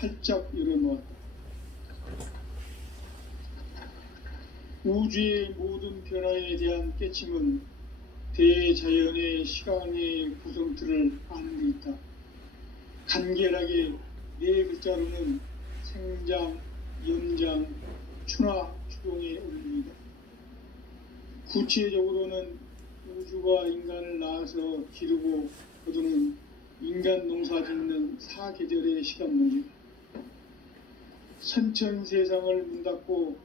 활짝 열어놓았다. 우주의 모든 변화에 대한 깨침은 대자연의 시간의 구성틀을 아는 데 있다. 간결하게 네 글자로는 생장, 연장, 추나 추동의 원리이다. 구체적으로는 우주가 인간을 낳아서 기르고 거두는 인간 농사 짓는 사계절의 시간 문제. 선천 세상을 문 닫고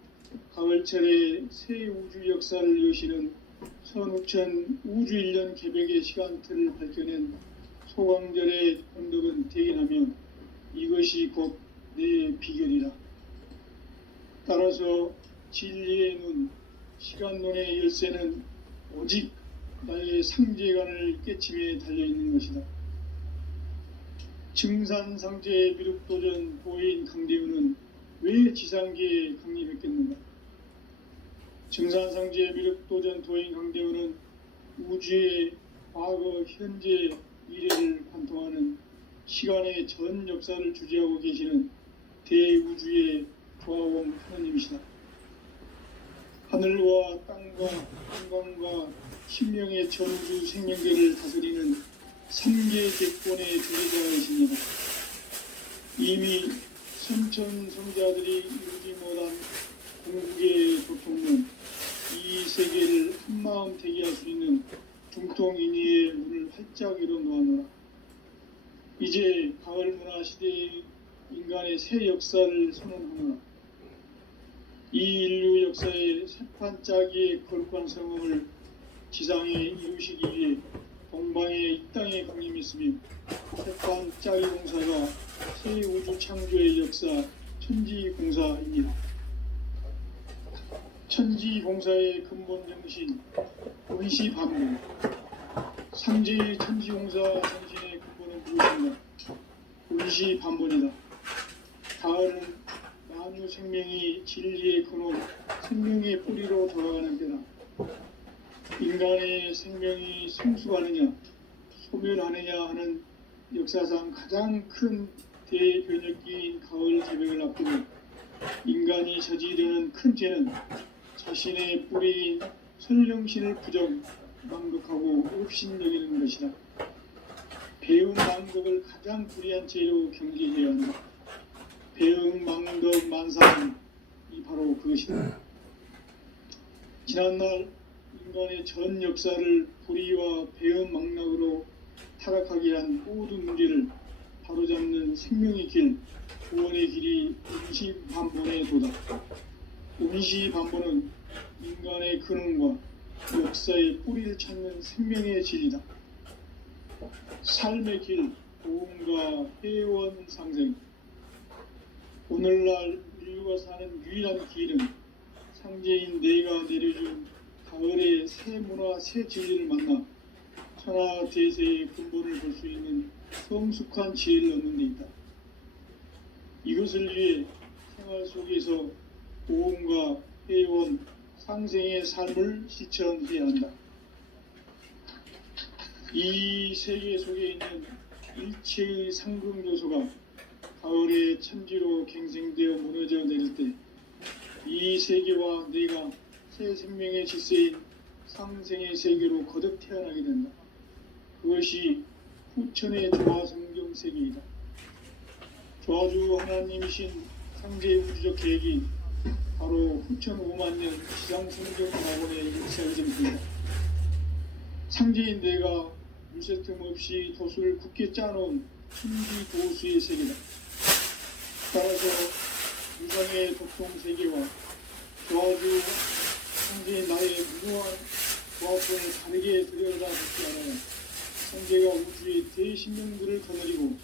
가을철에 새 우주 역사를 여시는 선우천 우주 1년 개벽의 시간틀을 밝혀낸 소강절의 언덕은 대견하며 이것이 곧 내 비결이라. 따라서 진리의 눈, 시간론의 열쇠는 오직 나의 상제관을 깨침에 달려있는 것이다. 증산상제 미륵도전 도인 강대우는 왜 지상계에 강림했겠는가? 증산상제 미륵도전 도인 강대우는 우주의 과거, 현재, 미래를 관통하는 시간의 전 역사를 주재하고 계시는 대우주의 조화원 하나님이시다. 하늘과 땅과 한강과 신명의 전우주 생명계를 다스리는 삼계 객권의 주제자이십니다. 이미 선천성자들이 이루지 못한 궁극의 도통론, 이 세계를 한마음 대기할 수 있는 중통인의의 문을 활짝 열어놓았노라. 이제 가을 문화 시대의 인간의 새 역사를 선언하노라. 이 인류 역사의 새판짜기의 거룩한 성음을 지상에 이루시기 위해 동방의 이 땅에 강림했으며 새판짜기 공사가 새 우주 창조의 역사 천지공사입니다. 천지공사의 근본 정신 의시반복. 상제의 천지공사 정신의 근본은 무엇인가? 의시반복이다. 가을은 만유 생명이 진리의 근원, 생명의 뿌리로 돌아가는 때다. 인간의 생명이 성숙하느냐, 소멸하느냐 하는 역사상 가장 큰 대변혁기인 가을 개벽을 앞두고 인간이 저지르는 큰 죄는 자신의 뿌리인 설령신을 망극하고 업신여기는 것이다. 배운 망덕을 가장 불의한 죄로 경계해야 한다. 배응 망덕 만상이 바로 그것이다. 지난날 인간의 전 역사를 불의와 배응 망락으로 타락하게 한 모든 문제를 바로잡는 생명의 길, 구원의 길이 운시반본에 도다. 운시반본은 인간의 근원과 역사의 뿌리를 찾는 생명의 진리다. 삶의 길, 도움과 회원 상생. 오늘날 인류가 사는 유일한 길은 상제인 내가 내려준 가을의 새 문화, 새 진리를 만나 천하 대세의 근본을 볼 수 있는 성숙한 지혜를 얻는 데 있다. 이것을 위해 생활 속에서 도움과 회원, 상생의 삶을 실천해야 한다. 이 세계 속에 있는 일체의 상금 요소가 가을의 천지로 갱생되어 무너져 내릴 때 이 세계와 내가 새 생명의 질서인 상생의 세계로 거듭 태어나게 된다. 그것이 후천의 조화 성경 세계이다. 조화주 하나님이신 상제 우주적 계획이 바로 후천 5만 년 지상 성경 과거의 역사의 점입니다. 상제인 내가 물새틈 없이 도수를 굳게 짜놓은 천지 도수의 세계다. 따라서 유상의 도통 세계와 조화주 상제인 나의 무모한 조합권을 다르게 들여다보지 않아야 상제가 우주의 대신명들을 거느리고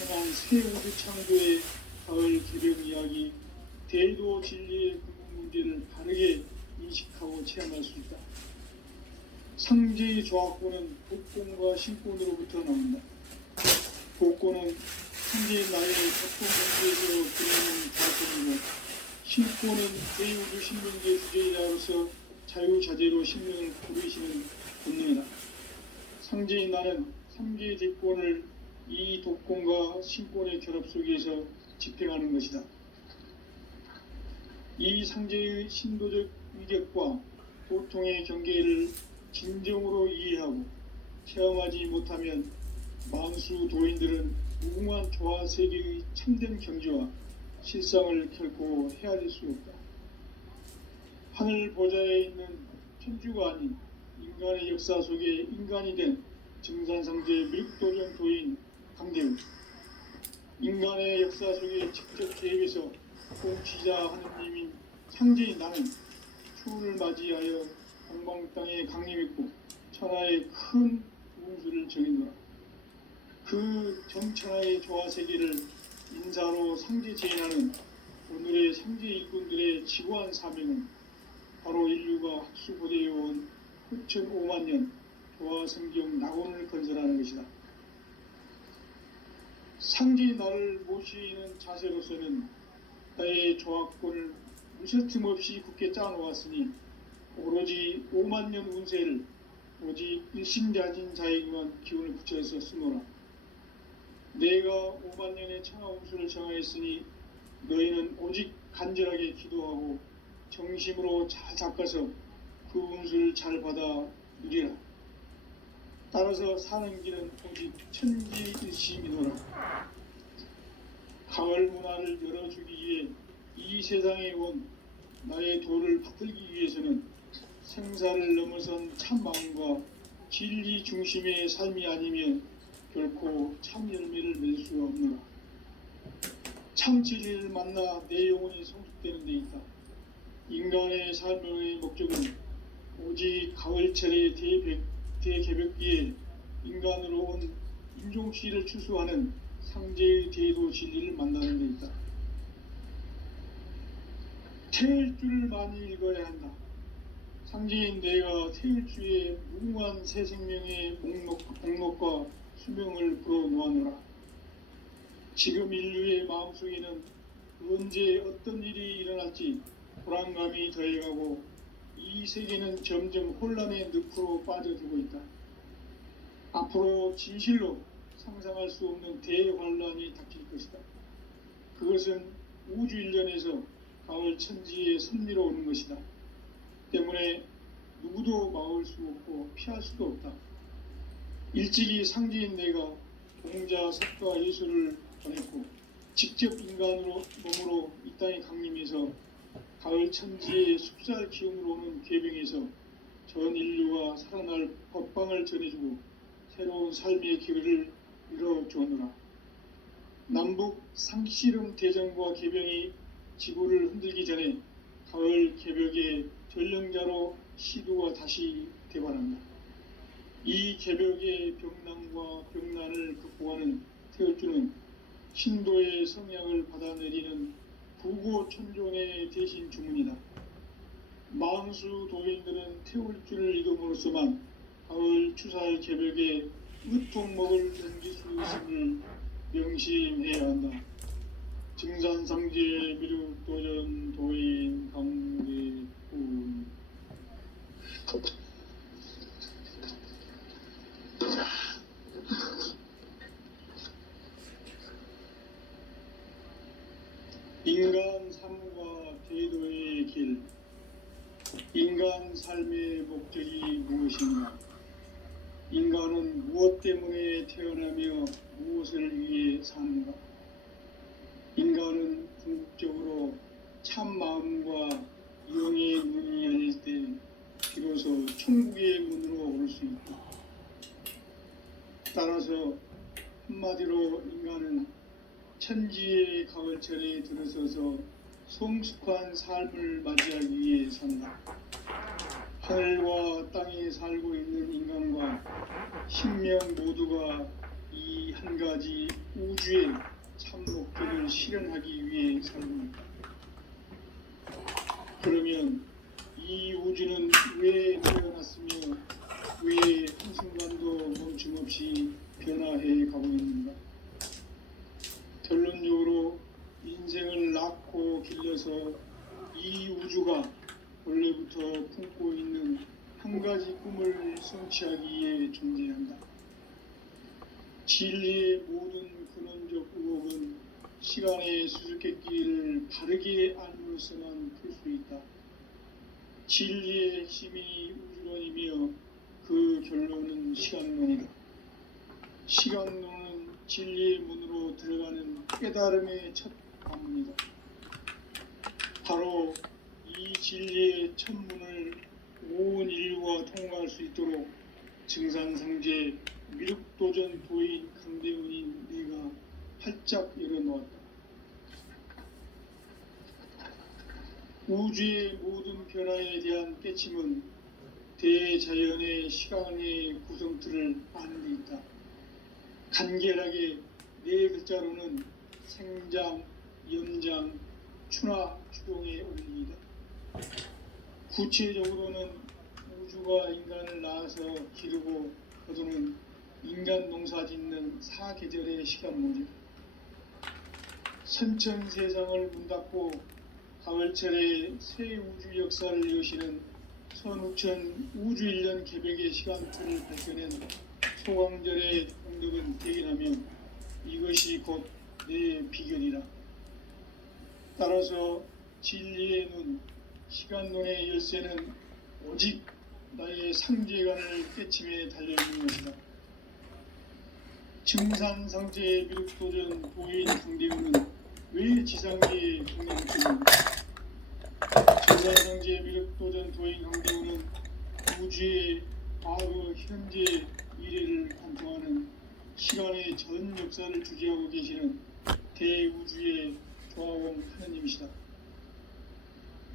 행한 새 우주 창조의 가을 개벽 이야기, 대도 진리의 근본 문제를 바르게 인식하고 체험할 수 있다. 상제의 조합권은 복권과 신권으로부터 나온다. 복권은 상제의 나의 복권 문제에서 그리는 조합권이고, 신권은 대우주 신명계 주제자로서 자유자재로 신명을 부르시는 본능이다. 상제인 나는 3개의 대권을 이 독권과 신권의 결합 속에서 집행하는 것이다. 이 상제의 신도적 위력과 고통의 경계를 진정으로 이해하고 체험하지 못하면 만수 도인들은 무궁한 조화 세계의 참된 경지와 실상을 결코 헤아릴 수 없다. 하늘 보좌에 있는 천주가 아닌 인간의 역사 속에 인간이 된 증산상제 미륵도전 도인 강대우, 인간의 역사 속에 직접 개입해서 통치자 하느님인 상제인 나는 추운을 맞이하여 동방 땅에 강림했고 천하의 큰 운수를 정했노라. 그 정천하의 조화 세계를 인사로 상제 제인하는 오늘의 상제 일꾼들의 지고한 사명은 바로 인류가 학수고대해온 후천 5만 년 조화 성경 낙원을 건설하는 것이다. 상제의 나를 모시는 자세로서는 나의 조합권을 무셔틈 없이 굳게 짜놓았으니 오로지 5만 년 운세를 오직 일심자진 자에게만 기운을 붙여서 쓰노라. 내가 5만 년의 천하 운수를 정하였으니 너희는 오직 간절하게 기도하고 정심으로 잘 닦아서 그 운수를 잘 받아 누리라. 따라서 사는 길은 오직 천지일심이노라. 가을 문화를 열어주기 위해 이 세상에 온 나의 도를 받들기 위해서는 생사를 넘어선 참마음과 진리 중심의 삶이 아니면 결코 참 열매를 맺을 수 없노라. 참 진리를 만나 내 영혼이 성숙되는 데 있다. 인간의 삶의 목적은 오직 가을철의 대개벽기에 인간으로 온 인종씨를 추수하는 상제의 대도 진리를 만나는 데 있다. 태일주를 많이 읽어야 한다. 상제인 내가 태일주의 무궁한 새 생명의 목록과 수명을 불어놓아노라. 지금 인류의 마음속에는 언제 어떤 일이 일어날지 불안감이 더해가고 이 세계는 점점 혼란의 늪으로 빠져들고 있다. 앞으로 진실로 상상할 수 없는 대환란이 닥칠 것이다. 그것은 우주 일련에서 가을 천지의 섭리로 오는 것이다. 때문에 누구도 막을 수 없고 피할 수도 없다. 일찍이 상제인 내가 공자, 석가, 예수를 전했고 직접 인간으로 몸으로 이 땅에 강림해서 가을 천지의 숲살 기운으로 오는 계병에서 전 인류가 살아날 법방을 전해주고 새로운 삶의 기회를 이뤄주었노라. 남북 상씨름 대전과 계병이 지구를 흔들기 전에 가을 개벽의 전령자로 시도가 다시 대발한다. 이 개벽의 병난과 병난을 극복하는 태울주는 신도의 성약을 받아내리는 부고천존의 대신 주문이다. 만수 도인들은 태울주를 이름으로서만 가을 추살 개벽의 으통목을 넘길 수 있음을 명심해야 한다. 증산상제 미륵도전 도인 강대훈. 인간 삶과 제도의 길. 인간 삶의 목적이 무엇인가? 인간은 무엇 때문에 태어나며 무엇을 위해 사는가? 인간은 궁극적으로 참 마음과 영의 문이 열릴 때 비로소 천국의 문으로 올 수 있다. 따라서 한마디로 인간은 천지의 가을철에 들어서서 성숙한 삶을 맞이하기 위해 산다. 하늘과 땅에 살고 있는 인간과 신명 모두가 이 한 가지 우주의 참 목적을 실현하기 위해 살고 있다. 그러면 이 우주는 왜 태어났으며 왜 한순간도 멈춤없이 변화해 가고 있는가? 결론적으로 인생을 낳고 길러서 이 우주가 원래부터 품고 있는 한 가지 꿈을 성취하기 위해 존재한다. 진리의 모든 근원적 의혹은 시간의 수수께끼를 바르게 알므로써만 풀 수 있다. 진리의 핵심이 우주론이며 그 결론은 시간론이다. 시간론은 진리의 문으로 들어가는 깨달음의 첫 관문이다. 바로 이 진리의 첫 문을 온 인류가 통과할 수 있도록 증산상제 미륵도전 도인 강대훈인 내가 활짝 열어놓았다. 우주의 모든 변화에 대한 깨침은 대자연의 시간의 구성틀을 아는 데 있다. 간결하게 네 글자로는 생장, 연장, 추나 추동의 원리이다. 구체적으로는 우주가 인간을 낳아서 기르고 거두는 인간 농사 짓는 사계절의 시간문이다. 선천 세상을 문 닫고 가을철에 새 우주 역사를 여시는 선우천 우주 1년 개백의 시간틀을 발견한 소강절의 공덕은 대견하며 이것이 곧 내 비결이라. 따라서 진리의 눈, 시간론의 열쇠는 오직 나의 상제관을 깨침에 달려있는 것이다. 증산상제의 미륵도전 도인 강대훈은 왜 지상계의 강대훈인가? 증산상제의 미륵도전 도인 강대훈은 우주의 과거, 현재, 미래를 관통하는 시간의 전 역사를 주재하고 계시는 대우주의 조화원 하느님이시다.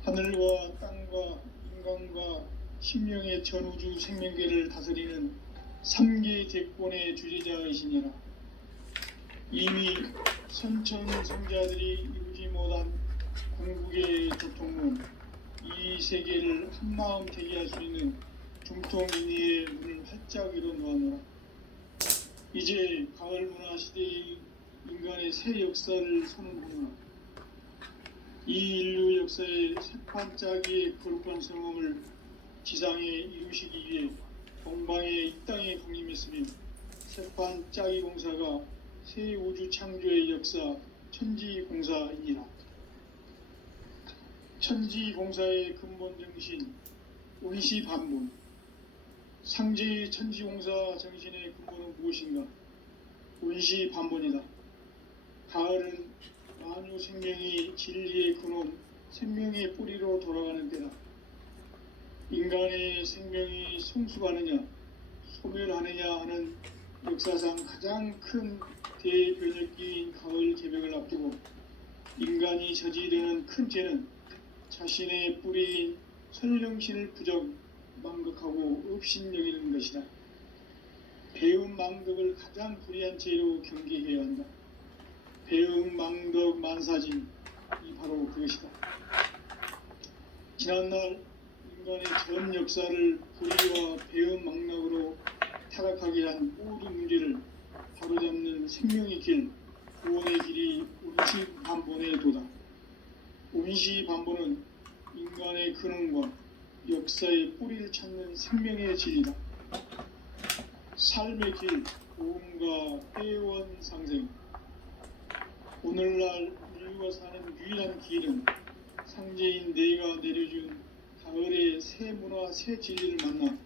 하늘과 땅과 인간과 신명의 전우주 생명계를 다스리는 3계 대권의 주재자이시니라. 이미 선천성자들이 이루지 못한 궁극의 조통문, 이 세계를 한마음 되게 할 수 있는 중통인의의 문을 활짝 열어놓았노라. 이제 가을 문화 시대의 인간의 새 역사를 선언하노라. 이 인류 역사의 새판짜기의 거룩한 성공을 지상에 이루시기 위해 동방의 이 땅에 강림했으며 새판짜기 공사가 새 우주 창조의 역사 천지공사이니라. 천지공사의 근본 정신 운시반본. 상제의 천지공사 정신의 근본은 무엇인가? 운시반본이다. 가을은 만유 생명이 진리의 근원, 생명의 뿌리로 돌아가는 때다. 인간의 생명이 성숙하느냐, 소멸하느냐 하는 역사상 가장 큰 대변혁기인 가을 개벽을 앞두고 인간이 저지르는 큰 죄는 자신의 뿌리인 설령신을 부정, 망극하고 업신여기는 것이다. 배움 망덕을 가장 불의한 죄로 경계해야 한다. 배움 망덕 만사진, 이 바로 그것이다. 지난날 인간의 전 역사를 불의와 배움 망락으로 타락하게 한 모든 문제를 바로잡는 생명의 길, 구원의 길이 운시반본의 도다. 운시반본은 인간의 근원과 역사의 뿌리를 찾는 생명의 진리다. 삶의 길, 고음과 회원상생. 오늘날 인류가 사는 유일한 길은 상제인 내가 내려준 가을의 새 문화, 새 진리를 만나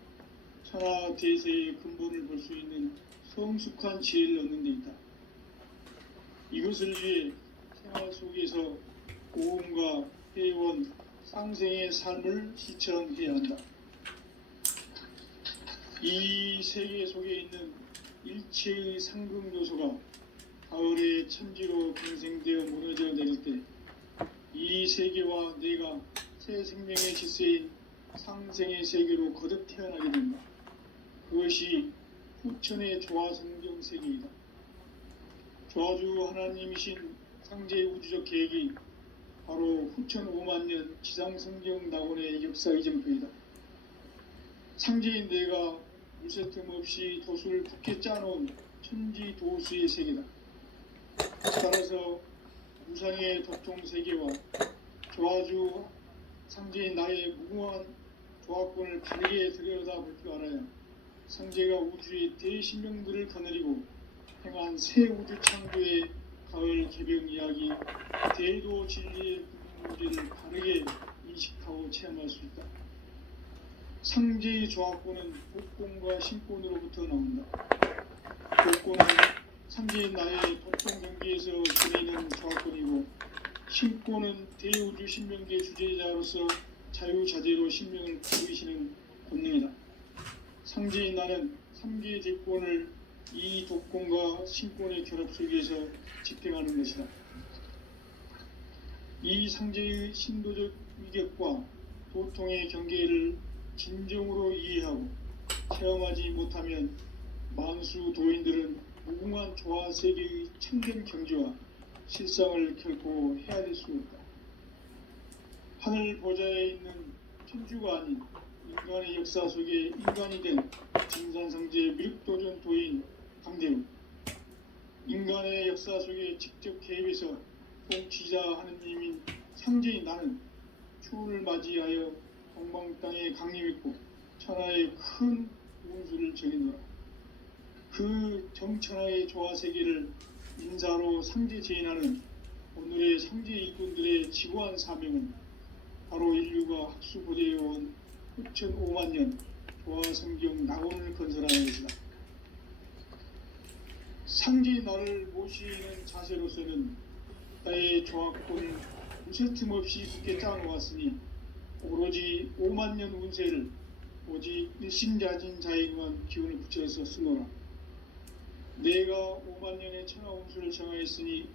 천하 대세의 근본을 볼 수 있는 성숙한 지혜를 얻는 데 있다. 이것을 위해 생활 속에서 고음과 회원, 상생의 삶을 실천해야 한다. 이 세계 속에 있는 일체의 상금 요소가 가을의 천지로 경생되어 무너져 내릴 때 이 세계와 내가 새 생명의 질서인 상생의 세계로 거듭 태어나게 된다. 그것이 후천의 조화성경 세계이다. 조화주 하나님이신 상제의 우주적 계획이 바로 후천 5만년 지상성경 낙원의 역사 이정표이다. 상제인 내가 물새틈 없이 도수를 굳게 짜놓은 천지 도수의 세계다. 따라서 무상의 도통 세계와 조화주 상제인 나의 무궁한 조합권을 바르게 들여다볼 줄 알아야 상제가 우주의 대신명들을 거느리고 행한 새 우주 창조의 가을 개벽 이야기, 대도 진리의 문제를 바르게 인식하고 체험할 수 있다. 상제의 조합권은 복권과 신권으로부터 나온다. 복권은 상제의 나의 도통 경기에서 지니는 조합권이고, 신권은 대우주 신명계 주제자로서 자유자재로 신명을 부리시는 권능이다. 상제의 나는 3개의 대권을 이 독권과 신권의 결합 속에서 집행하는 것이다. 이 상제의 신도적 위격과 도통의 경계를 진정으로 이해하고 체험하지 못하면 만수 도인들은 무궁한 조화 세계의 참된 경지와 실상을 결코 헤아릴 수 없다. 하늘 보좌에 있는 천주가 아닌 인간의 역사 속에 인간이 된 진산상제 미륵도전 도인 강대우, 인간의 역사 속에 직접 개입해서 통치자 하느님인 상제인 나는 추운을 맞이하여 동방 땅에 강림했고 천하의 큰 운수를 전해노라. 그 정천하의 조화세계를 인사로 상제 제인하는 오늘의 상제 일꾼들의 지구한 사명은 바로 인류가 학수고대해온 6,500만 년 조화성경 낙원을 건설하는 것이다. 상제의 나를 모시는 자세로서는 나의 조합권을 무쇠틈 없이 굳게 짜놓았으니 오로지 5만 년 운세를 오직 일심자진 자에게만 기운을 붙여서 쓰노라. 내가 5만 년의 천하 운수를 정하였으니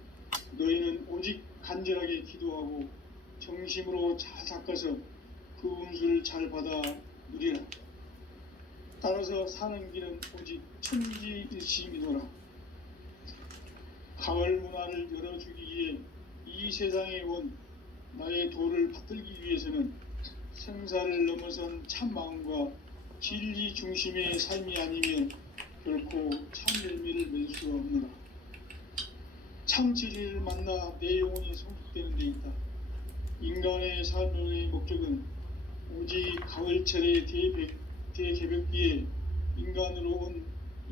너희는 오직 간절하게 기도하고 정심으로 잘 닦아서 그 운수를 잘 받아 누리라. 따라서 사는 길은 오직 천지일심이노라. 가을 문화를 열어주기 위해 이 세상에 온 나의 도를 받들기 위해서는 생사를 넘어선 참 마음과 진리 중심의 삶이 아니면 결코 참 열매를 맺을 수가 없노라. 참 진리를 만나 내 영혼이 성숙되는 데 있다. 인간의 삶의 목적은 오직 가을철의 대개벽기에 인간으로 온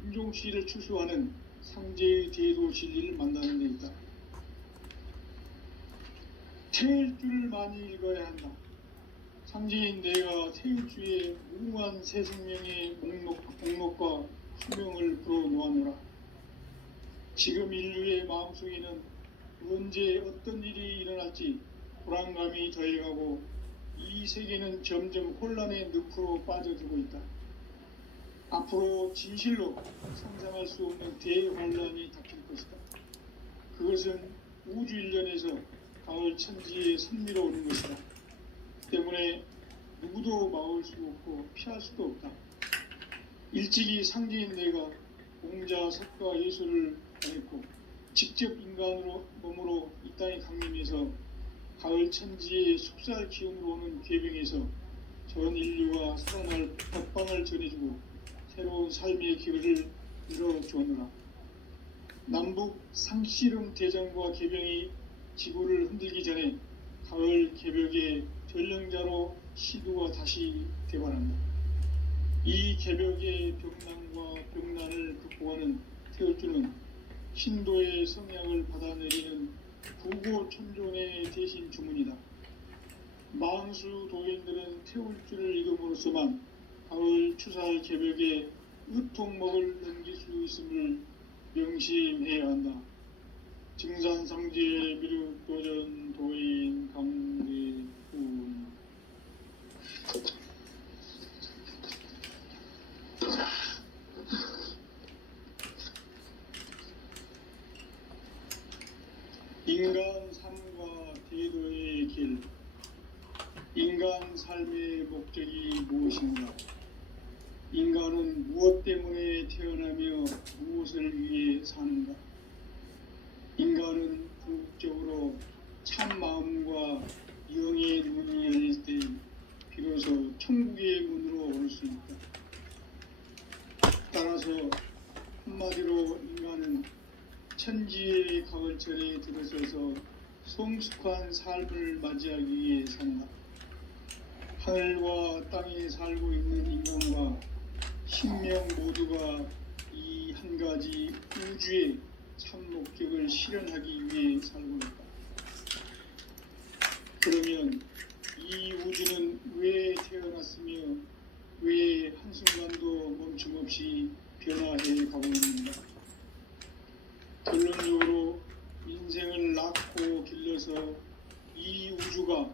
인종시를 추수하는 상제의 대도 진리를 만나는 데 있다. 태일주를 많이 읽어야 한다. 상제인 내가 태일주의 무궁한 새 생명의 목록과 수명을 불어놓아노라. 지금 인류의 마음속에는 언제 어떤 일이 일어날지 불안감이 더해가고 이 세계는 점점 혼란의 늪으로 빠져들고 있다. 앞으로 진실로 상상할 수 없는 대혼란이 닥칠 것이다. 그것은 우주 일련에서 가을 천지의 선미로 오는 것이다. 때문에 누구도 막을 수 없고 피할 수도 없다. 일찍이 상제인 내가 공자, 석가, 예술을 다녔고 직접 인간으로 몸으로 이 땅에 강림해서 가을 천지의 숙살 기운으로 오는 괴병에서 전 인류가 살아날 법방을 전해주고 새로운 삶의 기회를 열어주었노라. 남북 상씨름 대전과 개병이 지구를 흔들기 전에 가을 개벽의 전령자로 시두가 다시 대발한다. 이 개벽의 병난과 병난을 극복하는 태울주는 신도의 성향을 받아내리는 구고천존의 대신 주문이다. 만수 도인들은 태울주를 이름으로서만 가을 추살 개벽에 으통목을 넘길 수 있음을 명심해야 한다. 증산상제 미륵도전 도인 강대훈. 인간 삶과 대도의 길. 인간 삶의 목적이 무엇인가? 인간은 무엇 때문에 태어나며 무엇을 위해 사는가? 인간은 궁극적으로 참 마음과 영의 문이 열릴 때 비로소 천국의 문으로 올 수 있다. 따라서 한마디로 인간은 천지의 가을철에 들어서서 성숙한 삶을 맞이하기 위해 산다. 하늘과 땅에 살고 있는 인간과 신명 모두가 이 한 가지 우주의 참 목적을 실현하기 위해 살고 있다. 그러면 이 우주는 왜 태어났으며 왜 한순간도 멈춤없이 변화해 가고 있는가? 결론적으로 인생을 낳고 길러서 이 우주가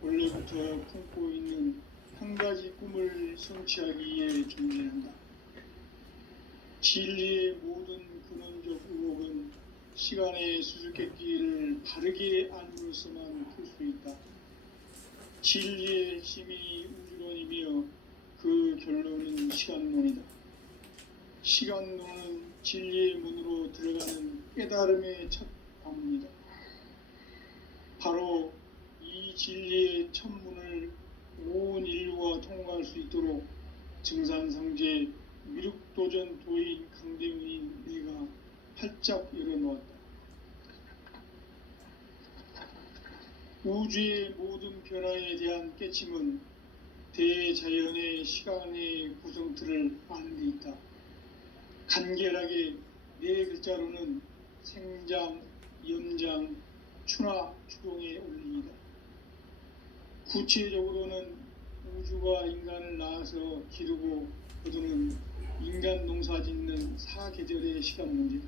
원래부터 품고 있는 한 가지 꿈을 성취하기 위해 존재한다. 진리의 모든 근원적 의혹은 시간의 수수께끼를 바르게 알므로서만 풀 수 있다. 진리의 핵심이 우주론이며 그 결론은 시간론이다. 시간론은 진리의 문으로 들어가는 깨달음의 첫 관문이다. 바로 이 진리의 첫 문을 온 인류가 통과할 수 있도록 증산상제 미륵도전 도인 강대훈인 내가 활짝 열어놓았다. 우주의 모든 변화에 대한 깨침은 대자연의 시간의 구성틀을 아는 데 있다. 간결하게 네 글자로는 생장, 연장, 추나 추동의 원리이다. 구체적으로는 우주가 인간을 낳아서 기르고 거두는 인간 농사 짓는 사계절의 시간 문제다.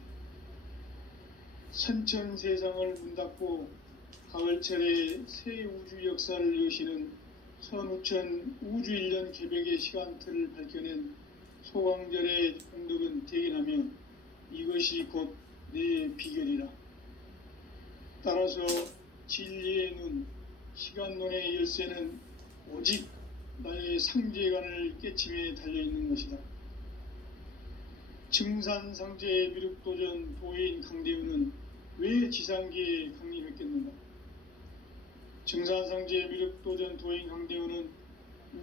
선천 세상을 문 닫고 가을철에 새 우주 역사를 여시는 선우천 우주 1년 개벽의 시간틀을 밝혀낸 소광절의 공덕은 대견하며 이것이 곧 내 비결이라. 따라서 진리의 눈, 시간론의 열쇠는 오직 나의 상제관을 깨침에 달려있는 것이다. 증산상제 미륵도전 도인 강대훈은 왜 지상계에 강림했겠는가? 증산상제 미륵도전 도인 강대훈은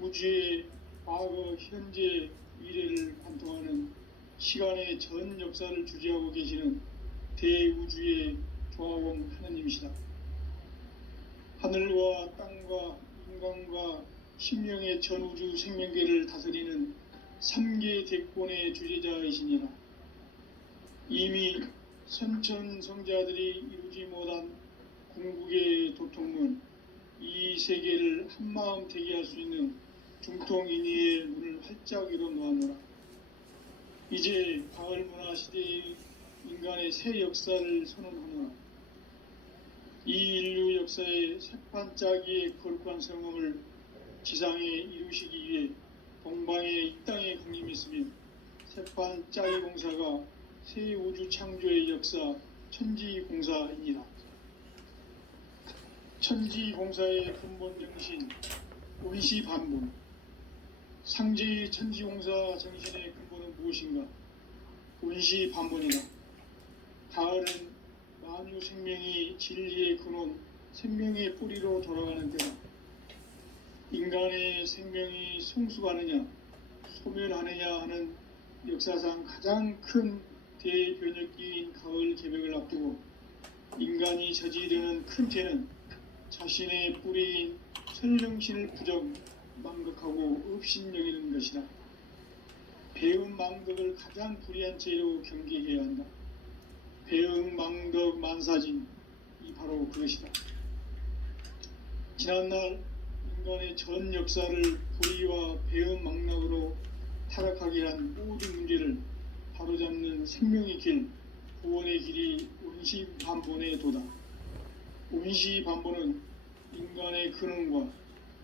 우주의 과거, 현재, 미래를 관통하는 시간의 전 역사를 주재하고 계시는 대우주의 조화원 하나님이시다. 하늘과 땅과 인간과 신명의 전우주 생명계를 다스리는 3계 대권의 주재자이시니라. 이미 선천성자들이 이루지 못한 궁극의 도통문, 이 세계를 한마음 되게 할 수 있는 중통인의의 문을 활짝 열어놓았노라. 이제 가을문화 시대의 인간의 새 역사를 선언하노라. 이 인류 역사의 새판짜기의 거룩한 성공을 지상에 이루시기 위해 동방의 이 땅에 강림했으며 새판짜기 공사가 새 우주 창조의 역사 천지공사입니다. 천지공사의 근본 정신 원시반본. 상제의 천지공사 정신의 근본은 무엇인가? 원시반본이다. 가을은 만유 생명이 진리의 근원, 생명의 뿌리로 돌아가는 때다. 인간의 생명이 성숙하느냐, 소멸하느냐 하는 역사상 가장 큰 대변혁기인 가을 개벽을 앞두고 인간이 저지르는 큰 죄는 자신의 뿌리인 설령신을 부정, 망극하고 업신여기는 것이다. 배은 망덕을 가장 불의한 죄로 경계해야 한다. 배은 망덕 만사진, 이 바로 그것이다. 지난날 인간의 전 역사를 불의와 배은 망락으로 타락하게 한 모든 문제를 바로잡는 생명의 길, 구원의 길이 원시반본의 도다. 원시반본은 인간의 근원과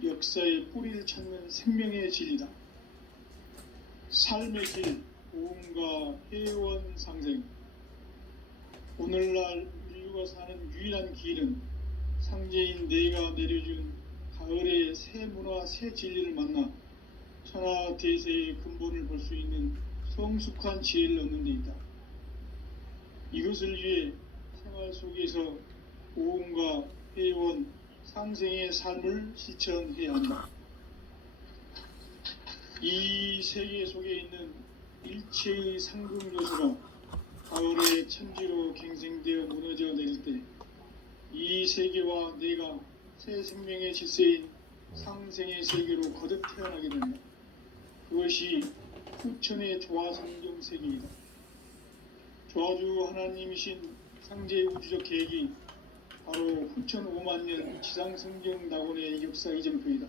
역사의 뿌리를 찾는 생명의 진리다. 삶의 길, 보험과 회원 상생. 오늘날 인류가 사는 유일한 길은 상제인 내가 내려준 가을의 새 문화, 새 진리를 만나 천하 대세의 근본을 볼 수 있는 성숙한 지혜를 얻는 데 있다. 이것을 위해 생활 속에서 보험과 회원, 상생의 삶을 실천해야 한다. 이 세계 속에 있는 일체의 상금 요소가 가을의 천지로 갱생되어 무너져 내릴 때 이 세계와 내가 새 생명의 질서인 상생의 세계로 거듭 태어나게 된다. 그것이 후천의 조화성경 세계이다. 조아주 하나님이신 상제의 우주적 계획이 바로 후천 5만 년 지상성경 낙원의 역사 이정표이다.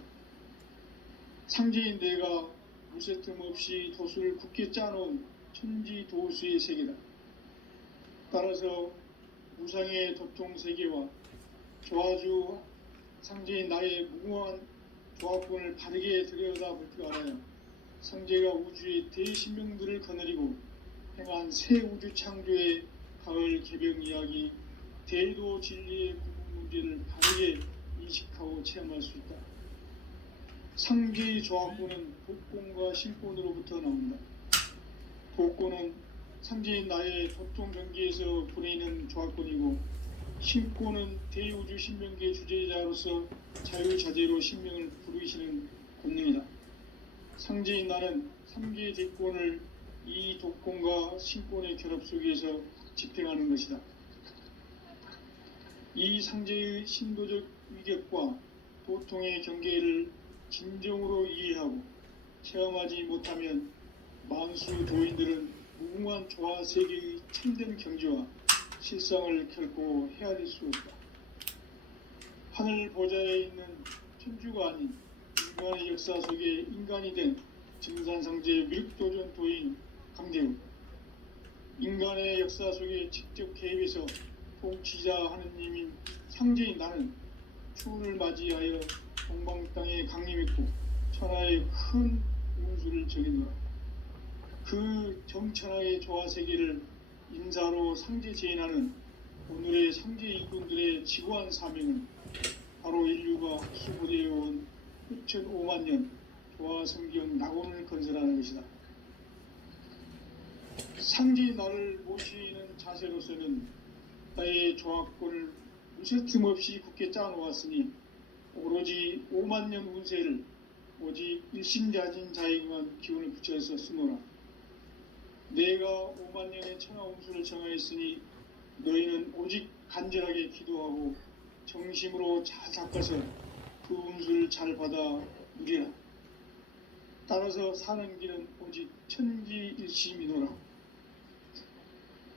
상제인 내가 무쇠틈 없이 도수를 굳게 짜놓은 천지 도수의 세계다. 따라서 무상의 도통 세계와 조아주 상제인 나의 무궁한 조합권을 바르게 들여다볼 줄 알아야 상제가 우주의 대신명들을 거느리고 행한 새 우주 창조의 가을 개벽 이야기, 대도 진리의 구분 문제를 바르게 인식하고 체험할 수 있다. 상제의 조합권은 복권과 신권으로부터 나온다. 복권은 상제인 나의 도통 경계에서 보내는 조합권이고, 신권은 대우주 신명계 주제자로서 자유자재로 신명을 부르시는 권능이다. 상제인 나는 3개의 대권을 이 독권과 신권의 결합 속에서 집행하는 것이다. 이 상제의 신도적 위격과 보통의 경계를 진정으로 이해하고 체험하지 못하면 만수 도인들은 무궁한 조화 세계의 참된 경지와 실상을 결코 헤아릴 수 없다. 하늘 보좌에 있는 천주가 아닌 인간의 역사 속에 인간이 된 증산상제 밀도전 도인 강대우, 인간의 역사 속에 직접 개입해서 통치자 하느님인 상제인 나는 추운을 맞이하여 동방 땅에 강림했고 천하의 큰 운수를 적이노라. 그 정천하의 조화세계를 인사로 상제 제인하는 오늘의 상제 일꾼들의 지구한 사명은 바로 인류가 수고되어온 6,5만 년 조화성경 낙원을 건설하는 것이다. 상제의 나를 모시는 자세로서는 나의 조합권을 무쇠틈 없이 굳게 짜놓았으니 오로지 5만 년 운세를 오직 일심자진 자에게만 기운을 붙여서 쓰노라. 내가 5만 년의 천하 운수를 정하였으니 너희는 오직 간절하게 기도하고 정심으로 잘 닦아서 그 운수를 잘 받아 누리라. 따라서 사는 길은 오직 천지일심이노라.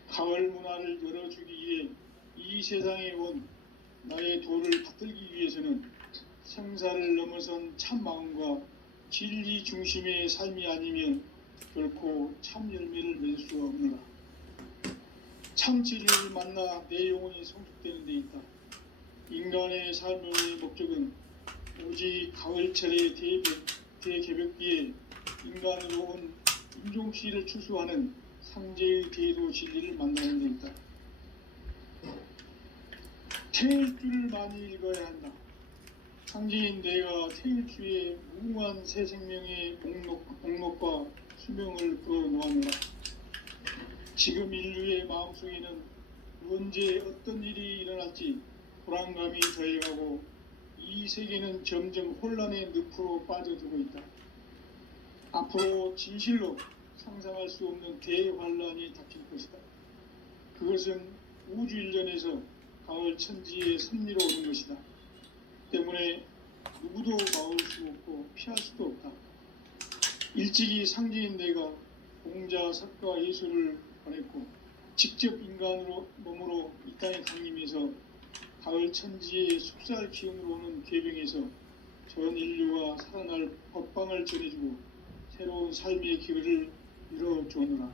가을 문화를 열어주기 위해 이 세상에 온 나의 도를 받들기 위해서는 생사를 넘어선 참 마음과 진리 중심의 삶이 아니면 결코 참 열매를 맺을 수 없노라. 참 진리를 만나 내 영혼이 성숙되는 데 있다. 인간의 삶의 목적은 오직 가을철의 대개벽기에 인간으로 온 인종씨를 추수하는 상제의 대도 진리를 만나는 데 있다. 태일주를 많이 읽어야 한다. 상제인 내가 태일주의 무궁한 새 생명의 목록과 수명을 풀어놓았노라. 지금 인류의 마음속에는 언제 어떤 일이 일어날지 불안감이 더해가고 이 세계는 점점 혼란의 늪으로 빠져들고 있다. 앞으로 진실로 상상할 수 없는 대환란이 닥칠 것이다. 그것은 우주 일련에서 가을 천지의 섭리로 오는 것이다. 때문에 누구도 막을 수 없고 피할 수도 없다. 일찍이 상제인 내가 공자, 석가, 예수를 보냈고 직접 인간으로 몸으로 이 땅에 강림해서 가을 천지의 숲살 기운으로 오는 계병에서 전 인류와 살아날 법방을 전해주고 새로운 삶의 기회를 이뤄주오노라.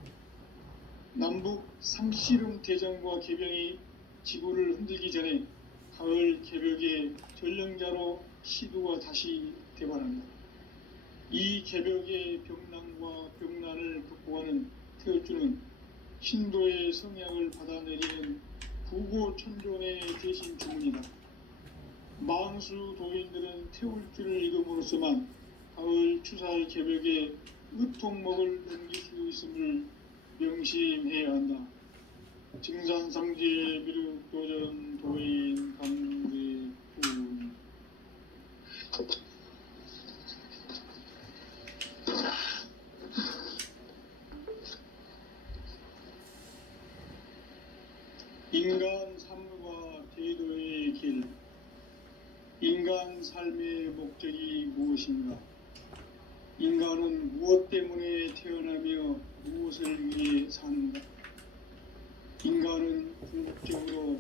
남북 상씨름 대전과 개병이 지구를 흔들기 전에 가을 개벽의 전령자로 시도가 다시 대발한다. 이 개벽의 병난과 병난을 극복하는 태울주는 신도의 성향을 받아내리는 부고천존의 대신 주문이다. 망수 도인들은 태울주를 읽음으로써만 가을 추살 개벽의 의통목을 넘길 수 있음을 명심해야 한다. 증산상제 미륵도전 도인 강대훈. 인간 삶과 대도의 길. 인간 삶의 목적이 무엇인가? 인간은 무엇 때문에 태어나며 무엇을 위해 사는가? 인간은 궁극적으로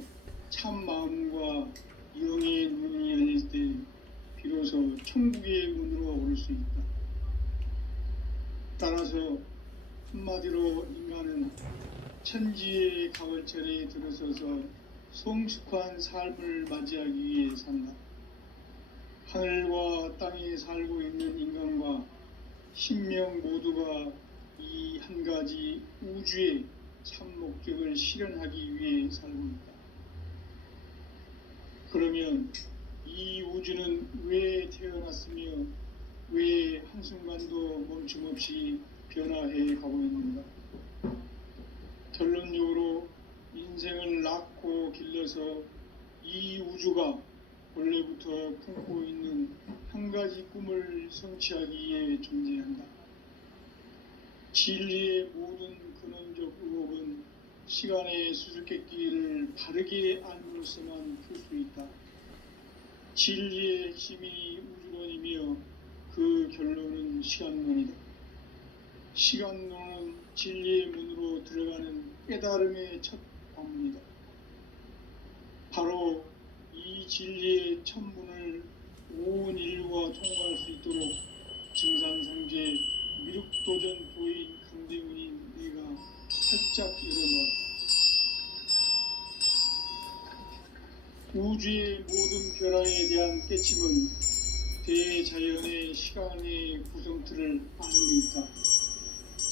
참 마음과 영의 문이 열릴 때 비로소 천국의 문으로 오를 수 있다. 따라서 한마디로 인간은 천지의 가을철에 들어서서 성숙한 삶을 맞이하기 위해 산다. 하늘과 땅에 살고 있는 인간과 신명 모두가 이 한 가지 우주의 참 목적을 실현하기 위해 살고 있다. 그러면 이 우주는 왜 태어났으며 왜 한순간도 멈춤없이 변화해 가고 있는가? 결론적으로 인생을 낳고 길러서 이 우주가 원래부터 품고 있는 한 가지 꿈을 성취하기 위해 존재한다. 진리의 모든 근원적 의혹은 시간의 수수께끼를 바르게 알므로써만 풀 수 있다. 진리의 핵심이 우주론이며 그 결론은 시간론이다. 시간론은 진리의 문으로 들어가는 깨달음의 첫 관문이다. 바로 이 진리의 첫 문을 온 인류가 통과할 수 있도록 증산상제 미륵도전 도인 강대문인 내가 활짝 열어놓았다. 우주의 모든 변화에 대한 깨침은 대자연의 시간의 구성틀을 아는 데 있다.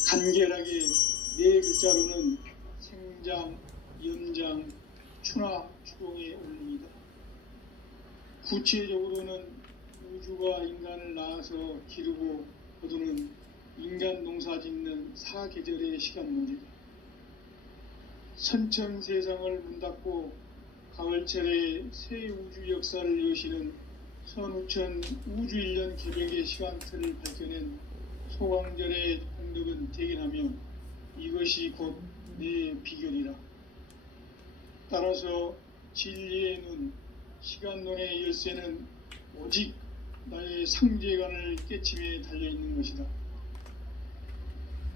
간결하게 네 글자로는 생장, 연장, 추나 추동의 원리이다. 구체적으로는 우주가 인간을 낳아서 기르고 거두는 인간 농사 짓는 사계절의 시간 문제다. 선천 세상을 문 닫고 가을철에 새 우주 역사를 여시는 선우천 우주 1년 개벽의 시간틀을 밝혀낸 소강절의 공덕은 대견하며 이것이 곧 내 비결이라. 따라서 진리의 눈, 시간론의 열쇠는 오직 나의 상제관을 깨침에 달려있는 것이다.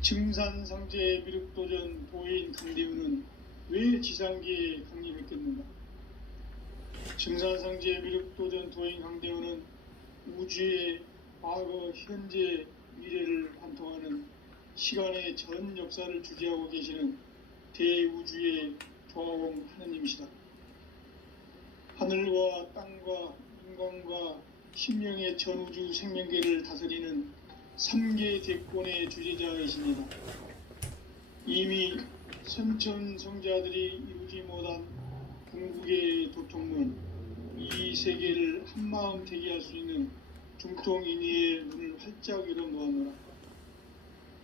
증산상제 미륵도전 도인 강대우는 왜 지상계에 강림했겠는가? 증산상제 미륵도전 도인 강대우는 우주의 과거, 현재, 미래를 관통하는 시간의 전 역사를 주재하고 계시는 대우주의 조화원 하느님이시다. 하늘과 땅과 인간과 신명의 전우주 생명계를 다스리는 3계 대권의 주재자이십니다. 이미 선천성자들이 이루지 못한 궁극의 도통문, 이 세계를 한마음 되게 할 수 있는 중통인의의 문을 활짝 열어놓았노라.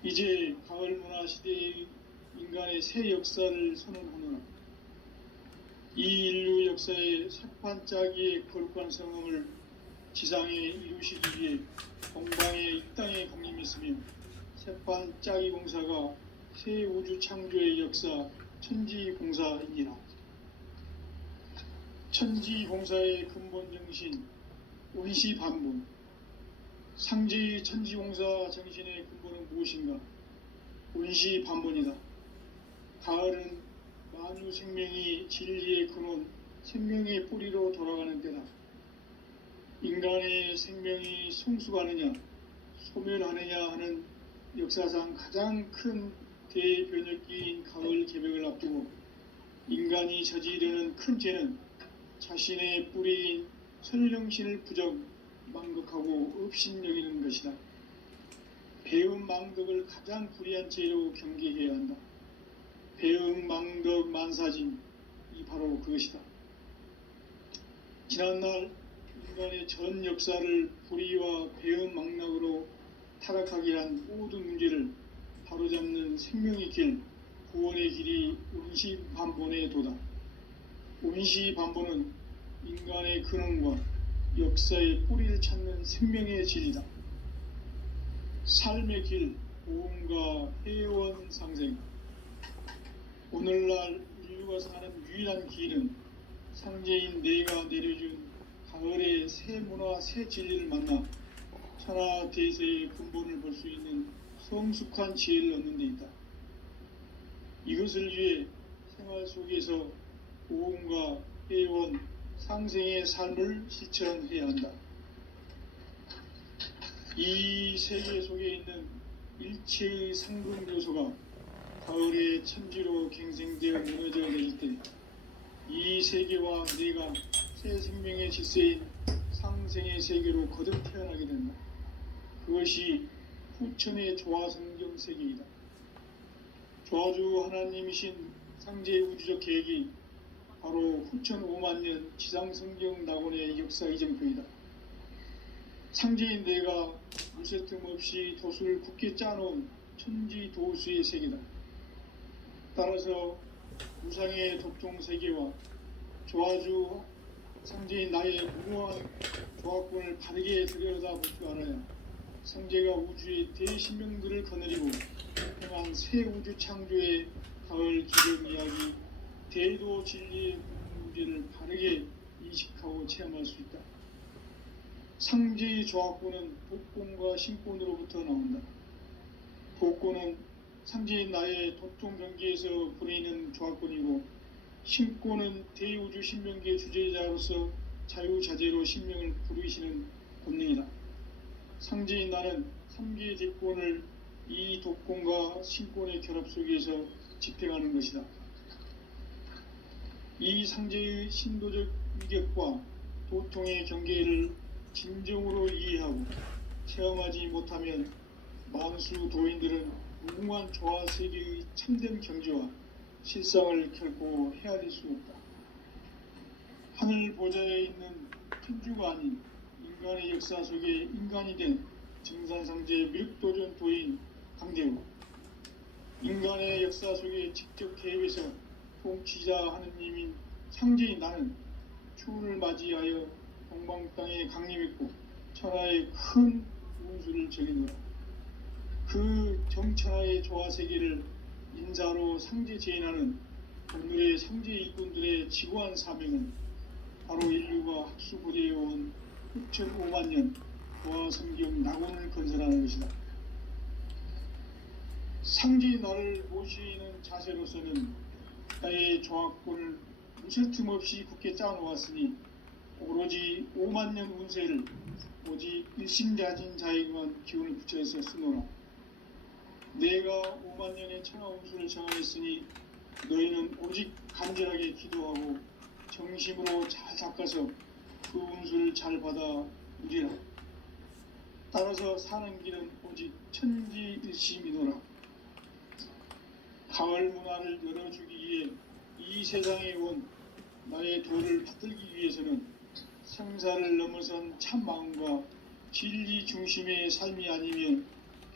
이제 가을 문화 시대의 인간의 새 역사를 선언하노라. 이 인류 역사의 새판짜기의 거룩한 성음을 지상에 이루시기 위해 동방의 이 땅에 강림했으며 새판짜기 공사가 새 우주 창조의 역사 천지공사이니라. 천지공사의 근본 정신 원시반분. 상제의 천지공사 정신의 근본은 무엇인가? 원시반분이다. 가을은 만유 생명이 진리의 근원, 생명의 뿌리로 돌아가는 때다. 인간의 생명이 성숙하느냐, 소멸하느냐 하는 역사상 가장 큰 대변혁기인 가을 개벽을 앞두고 인간이 저지르는 큰 죄는 자신의 뿌리인 설령신을 부정, 망극하고 업신여기는 것이다. 배음 망덕을 가장 불의한 죄로 경계해야 한다. 배음 망덕 만사짐, 이 바로 그것이다. 지난날 인간의 전 역사를 불의와 배음 망락으로 타락하게 한 모든 문제를 바로잡는 생명의 길, 구원의 길이 원시반본의 도다. 원시반본은 인간의 근원과 역사의 뿌리를 찾는 생명의 진리다. 삶의 길, 보험과 회원 상생. 오늘날 인류가 사는 유일한 길은 상제인 내가 내려준 가을의 새 문화, 새 진리를 만나 천하 대세의 근본을 볼 수 있는 성숙한 지혜를 얻는 데 있다. 이것을 위해 생활 속에서 고음과 해온 상생의 삶을 실천해야 한다. 이 세계 속에 있는 일체의 상금 요소가 가을의 천지로 갱생되어 무너져 내릴 때 이 세계와 내가 새 생명의 질서인 상생의 세계로 거듭 태어나게 된다. 그것이 후천의 조화성경 세계이다. 조화주 하나님이신 상제의 우주적 계획이 바로 후천 5만 년 지상성경 낙원의 역사 이정표이다. 상제인 내가 무쇠 틈 없이 도수를 굳게 짜놓은 천지 도수의 세계다. 따라서 무상의 독종 세계와 조화주 상제인 나의 무모한 조화권을 바르게 들여다볼 줄 알아야 상제가 우주의 대신명들을 거느리고 행한 새 우주 창조의 가을 기름 이야기 대도 진리의 문제를 바르게 인식하고 체험할 수 있다. 상제의 조화권은 복권과 신권으로부터 나온다. 복권은 상제인 나의 도통 경계에서 부리는 조화권이고, 신권은 대우주 신명기의 주제자로서 자유자재로 신명을 부르시는 본능이다. 상제인 나는 3개의 대권을 이 독권과 신권의 결합 속에서 집행하는 것이다. 이 상제의 신도적 위격과 도통의 경계를 진정으로 이해하고 체험하지 못하면 만수 도인들은 무궁한 조화 세계의 참된 경지와 실상을 결코 헤아릴 수 없다. 하늘 보좌에 있는 천주가 아닌 인간의 역사 속에 인간이 된 증산상제 미륵도전 도인 강대우, 인간의 역사 속에 직접 개입해서 통치자 하느님인 상제인 나는 추운을 맞이하여 동방 땅에 강림했고 천하의 큰 운수를 적이노라. 그 정천하의 조화 세계를 인자로 상제 제인하는 오늘의 상제 일꾼들의 지고한 사명은 바로 인류가 학수고대해온 후천 5만 년 조화 성경 낙원을 건설하는 것이다. 상제의 나를 모시는 자세로서는 나의 조화권을 무쇠 틈 없이 굳게 짜놓았으니 오로지 5만 년 운세를 오직 일심자진 자에게만 기운을 붙여서 쓰노라. 내가 5만 년의 천하 운수를 정하였으니 너희는 오직 간절하게 기도하고 정심으로 잘 닦아서 그 운수를 잘 받아 누리라. 따라서 사는 길은 오직 천지일심이노라. 가을 문화를 열어주기 위해 이 세상에 온 나의 도를 받들기 위해서는 생사를 넘어선 참 마음과 진리 중심의 삶이 아니면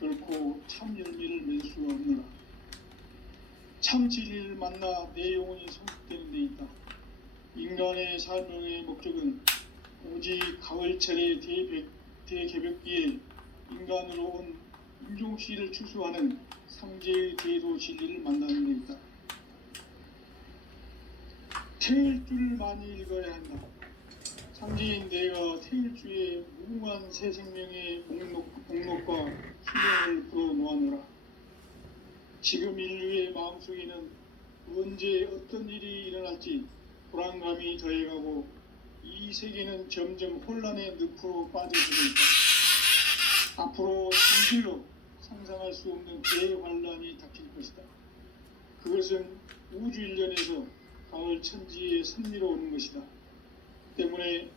결코 참 열매를 맺을 수가 없노라. 참 진리를 만나 내 영혼이 성숙되는 데 있다. 인간의 삶의 목적은 오직 가을철의 대개벽기에 인간으로 온 인종씨를 추수하는 상제의 대도 진리를 만나는 데 있다. 태일 줄을 많이 읽어야 한다. 상제인 내가 태일주의 무궁한 새 생명의 목록과 수명을 풀어놓아노라. 지금 인류의 마음속에는 언제 어떤 일이 일어날지 불안감이 더해가고 이 세계는 점점 혼란의 늪으로 빠져들고 있다. 앞으로 진실로 상상할 수 없는 대환란이 닥칠 것이다. 그것은 우주 일련에서 가을 천지의 섭리로 오는 것이다. 때문에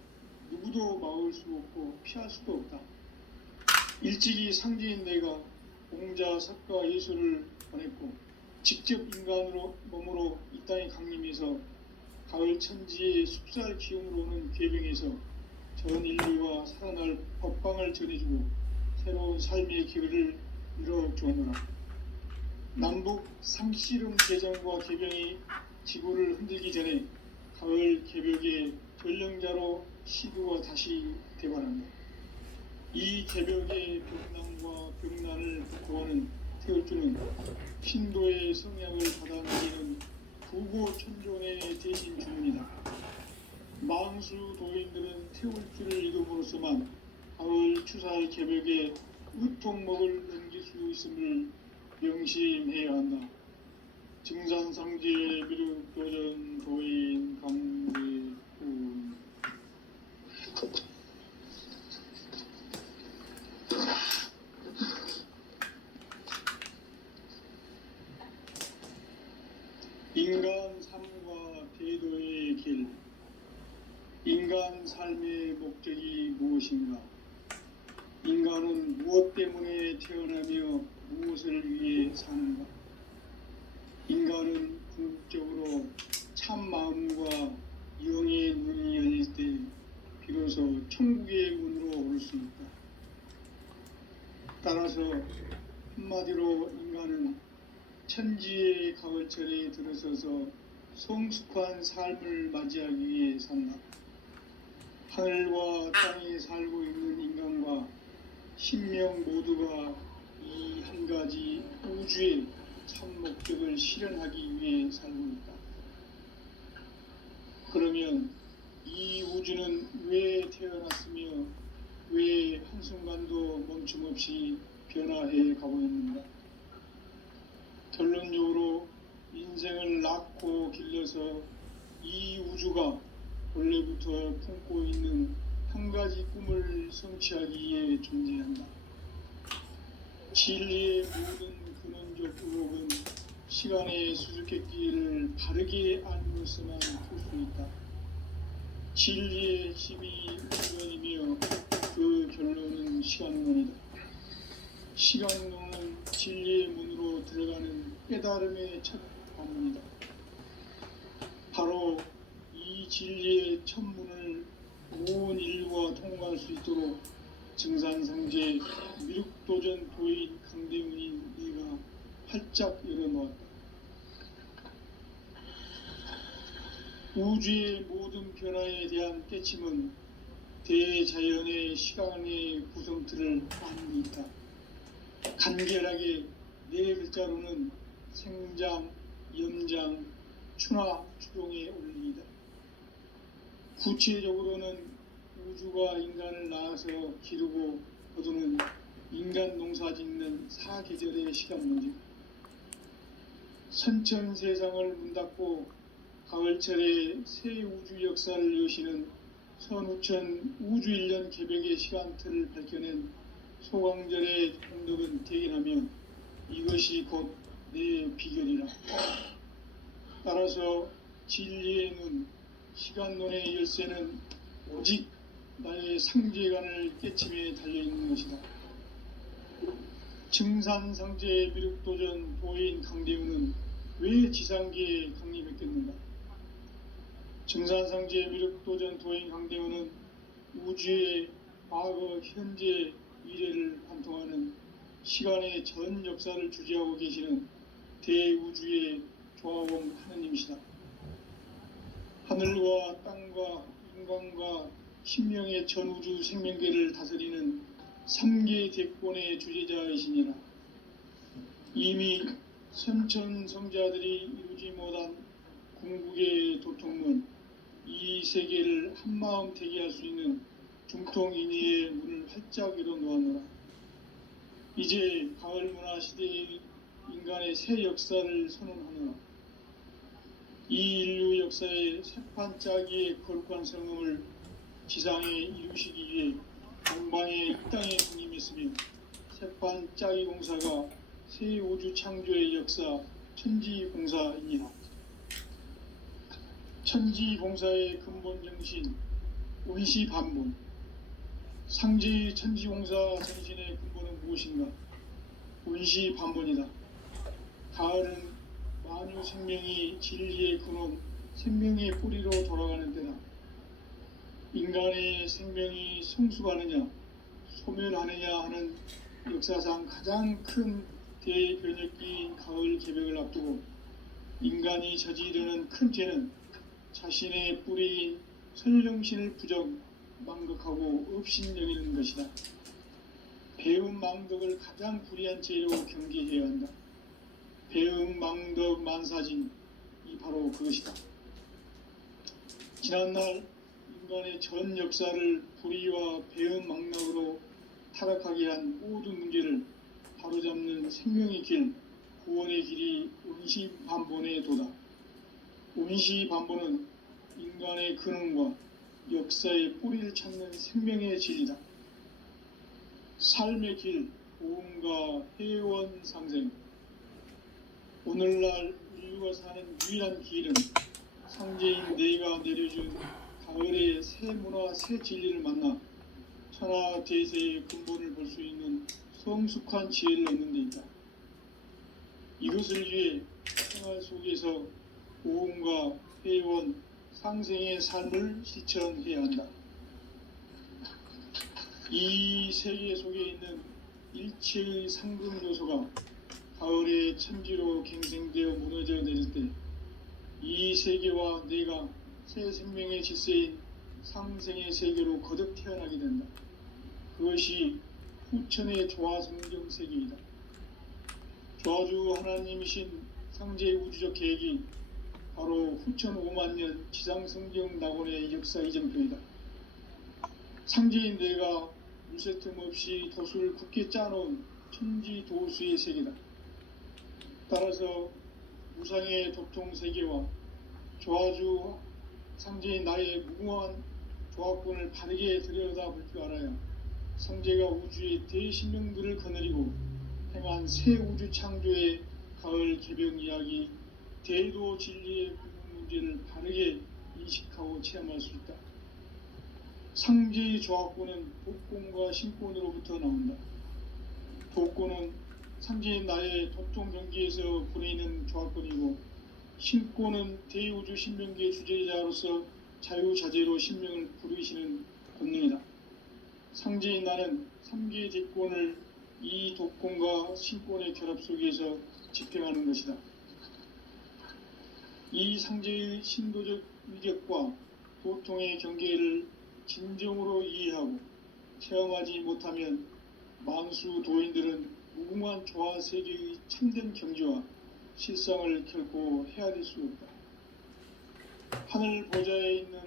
누구도 막을 수 없고 피할 수도 없다. 일찍이 상제인 내가 공자, 석가, 예수를 보냈고 직접 인간으로 몸으로 이 땅에 강림해서 가을 천지의 숲살 기운으로 오는 궤병에서 전 인류가 살아날 법방을 전해주고 새로운 삶의 기회를 이뤄주었노라. 남북 상씨름 대전과 개병이 지구를 흔들기 전에 가을 개벽의 전령자로 시도가 다시 대관한다. 이 개벽의 벽난과 벽난을 구하는 태울주는 신도의 성향을 받아 누리는 부고천존의 대신 주문이다. 망수 도인들은 태울주를 읽음으로써만 가을 추살 개벽에 으통목을 넘길 수 있음을 명심해야 한다. 증산상제 미륵도전 도인 강대훈. 인간 삶과 태도의 길. 인간 삶의 목적이 무엇인가? 인간은 무엇 때문에 태어나며 무엇을 위해 사는가? 인간은 궁극적으로 참 마음과 영의 문이 열릴 때 비로소 천국의 문으로 올 수 있다. 따라서 한마디로 인간은 천지의 가을철에 들어서서 성숙한 삶을 맞이하기 위해 산다. 하늘과 땅에 살고 있는 인간과 신명 모두가 이 한 가지 우주의 참 목적을 실현하기 위해 살고 있다. 그러면 이 우주는 왜 태어났으며 왜 한순간도 멈춤없이 변화해 가고 있는가? 결론적으로 인생을 낳고 길러서 이 우주가 원래부터 품고 있는 한 가지 꿈을 성취하기 위해 존재한다. 진리의 모든 근원적 의혹은 시간의 수수께끼를 바르게 알므로서만 풀 수 있다. 진리의 힘이 근원이며 그 결론은 시간론이다. 시간론은 진리의 문으로 들어가는 깨달음의 첫 관문이다. 바로 이 진리의 첫 문을 온 인류가 통과할 수 있도록 증산상제 미륵도전 도인 강대훈인 네가 활짝 열어놓았다. 우주의 모든 변화에 대한 깨침은 대자연의 시간의 구성틀을 안고 있다. 간결하게 네 글자로는 생장, 염장, 추나 추동의 원리이다. 구체적으로는 우주가 인간을 낳아서 기르고 거두는 인간 농사 짓는 사계절의 시간문이다. 선천 세상을 문 닫고 가을철에 새 우주 역사를 여시는 선우천 우주일년 개벽의 시간틀을 밝혀낸 소강절의 공덕은 대견하며 이것이 곧 내 비결이라. 따라서 진리의 문, 시간론의 열쇠는 오직 나의 상제관을 깨침에 달려있는 것이다. 증산상제 미륵도전 도인 강대훈은 왜 지상계에 강림했겠는가? 증산상제 미륵도전 도인 강대훈은 우주의 과거, 현재, 미래를 관통하는 시간의 전 역사를 주재하고 계시는 대우주의 조화원 하느님이시다. 하늘과 땅과 인간과 신명의 전우주 생명계를 다스리는 3계 대권의 주재자이시니라. 이미 선천성자들이 이루지 못한 궁극의 도통문, 이 세계를 한마음 대기할 수 있는 중통인의의 문을 활짝 열어놓았노라. 이제 가을문화 시대의 인간의 새 역사를 선언하노라. 이 인류 역사의 새판 짜기의 거룩한 성음을 지상에 이루시기 위해 동방의 이 땅에 군림했으며 새판 짜기 공사가 새 우주 창조의 역사 천지공사이니라. 천지공사의 근본 정신 운시반문. 상제의 천지공사 정신의 근본은 무엇인가? 운시반문이다. 가을은 만유 생명이 진리의 근원, 생명의 뿌리로 돌아가는 때다. 인간의 생명이 성숙하느냐, 소멸하느냐 하는 역사상 가장 큰 대변혁기인 가을 개벽을 앞두고 인간이 저지르는 큰 죄는 자신의 뿌리인 설령신을 부정, 망극하고 업신여기는 것이다. 배움 망덕을 가장 불의한 죄로 경계해야 한다. 배움 망덕 만사진, 이 바로 그것이다. 지난날 인간의 전 역사를 불의와 배움 망락으로 타락하게 한 모든 문제를 바로잡는 생명의 길, 구원의 길이 운시반본에 도다. 운시반본은 인간의 근원과 역사의 뿌리를 찾는 생명의 진리다. 삶의 길, 보험과 회원 상생. 오늘날 인류가 사는 유일한 길은 상제인 내가 내려준 가을의 새 문화, 새 진리를 만나 천하 대세의 근본을 볼 수 있는 성숙한 지혜를 얻는 데 있다. 이것을 위해 생활 속에서 보험과 회원, 상생의 삶을 실천해야 한다. 이 세계 속에 있는 일체의 상금 요소가 가을의 천지로 갱생되어 무너져 내릴 때 이 세계와 내가 새 생명의 질서인 상생의 세계로 거듭 태어나게 된다. 그것이 후천의 조화성경 세계이다. 조화주 하나님이신 상제의 우주적 계획이 바로 후천 5만 년 지상성경 낙원의 역사 이정표이다. 상제인 내가 물새틈 없이 도수를 굳게 짜놓은 천지 도수의 세계다. 따라서 무상의 도통 세계와 조화주 상제인 나의 무궁한 조합권을 바르게 들여다볼 줄 알아야 상제가 우주의 대신명들을 거느리고 행한 새 우주 창조의 가을 개병 이야기, 대도 진리의 근본 문제를 바르게 인식하고 체험할 수 있다. 상제의 조합권은 복권과 신권으로부터 나온다. 복권은 상제인 나의 도통 경기에서 보내는 조합권이고, 신권은 대우주 신명기의 주제자로서 자유자재로 신명을 부르시는 권능이다. 상제인 나는 3개의 대권을 이 도권과 신권의 결합 속에서 집행하는 것이다. 이 상제의 신도적 위격과 도통의 경계를 진정으로 이해하고 체험하지 못하면 만수 도인들은 무궁한 조화 세계의 참된 경지와 실상을 결코 헤아릴 수 없다. 하늘 보좌에 있는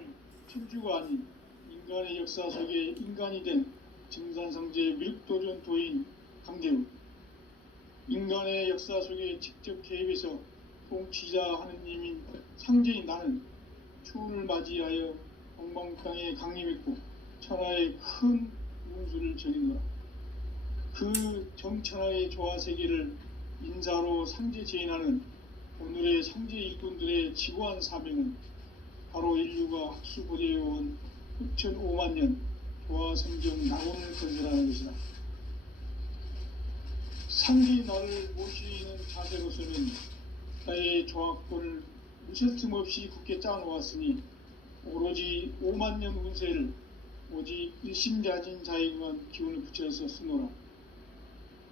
천주가 아닌 인간의 역사 속에 인간이 된 증산상제 밀도전 도인 강대우, 인간의 역사 속에 직접 개입해서 통치자 하느님인 상제인 나는 추운을 맞이하여 동방땅에 강림했고 천하의 큰 운수를 전이노라. 그 정천하의 조화세계를 인자로 상제 제인하는 오늘의 상제 일꾼들의 지고한 사명은 바로 인류가 학수고대해온 6,5만 년 조화성경 낙원을 건설하는 것이다. 상제인 나를 모시는 자세로서는 나의 조합권을 무쇠틈 없이 굳게 짜놓았으니 오로지 5만 년 운세를 오직 일심자진 자에게만 기운을 붙여서 쓰노라.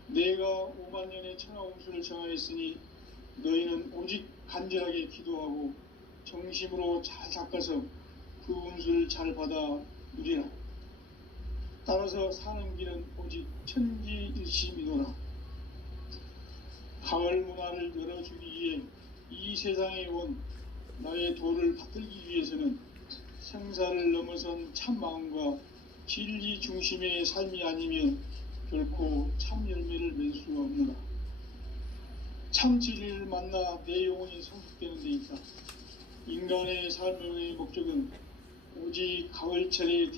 내가 5만 년의 천하 운수를 정하였으니 너희는 오직 간절하게 기도하고 정심으로 잘 닦아서 그 운수를 잘 받아 누리라. 따라서 사는 길은 오직 천지일심이노라. 가을 문화를 열어주기 위해 이 세상에 온 나의 도를 받들기 위해서는 생사를 넘어선 참 마음과 진리 중심의 삶이 아니면 결코 참 열매를 맺을 수가 없노라. 참 진리를 만나 내 영혼이 성숙되는 데 있다. 인간의 삶의 목적은 오직 가을철의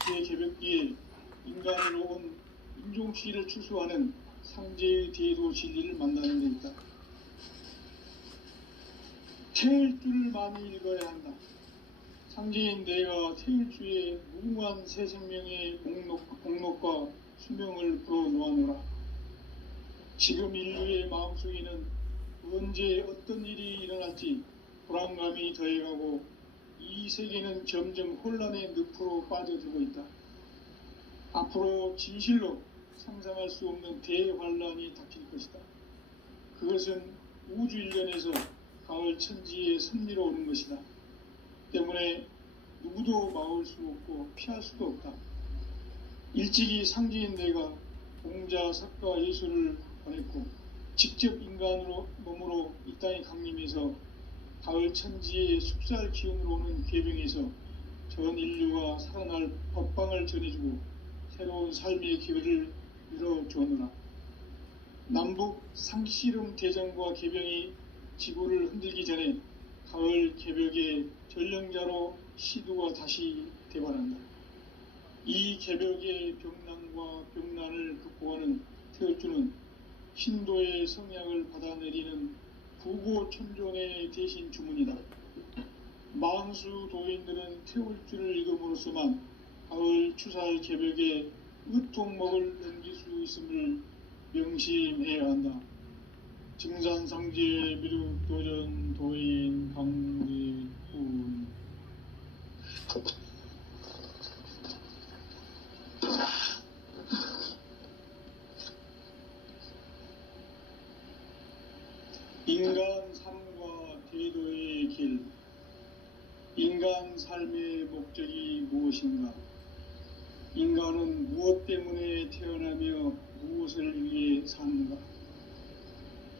대개벽기에 인간으로 온 인종치를 추수하는 상제의 대도 진리를 만나는 데 있다. 태일 줄을 많이 읽어야 한다. 상제인 내가 태일주의 무궁한 새 생명의 목록과 수명을 불어놓아노라. 지금 인류의 마음속에는 언제 어떤 일이 일어날지 불안감이 더해가고 이 세계는 점점 혼란의 늪으로 빠져들고 있다. 앞으로 진실로 상상할 수 없는 대환란이 닥칠 것이다. 그것은 우주 일련에서 가을 천지의 섭리로 오는 것이다. 때문에 누구도 막을 수 없고 피할 수도 없다. 일찍이 상제인 내가 공자, 석가, 예수를 보냈고 직접 인간으로 몸으로 이 땅에 강림해서 가을 천지의 숲살 기운으로 오는 계병에서 전 인류가 살아날 법방을 전해주고 새로운 삶의 기회를 열어주었노라. 남북 상씨름 대전과 개병이 지구를 흔들기 전에 가을 개벽의 전령자로 시두가 다시 대발한다. 이 개벽의 병난과 병난을 극복하는 태울주는 신도의 성약을 받아내리는 부고천존의 대신 주문이다. 만수 도인들은 태울주를 읽음으로써만 가을 추살 개벽에 으통목을 넘길 수 있음을 명심해야 한다. 증산상제 미륵도전 도인 강대훈. 인간 삶과 대도의 길. 인간 삶의 목적이 무엇인가? 인간은 무엇 때문에 태어나며 무엇을 위해 사는가?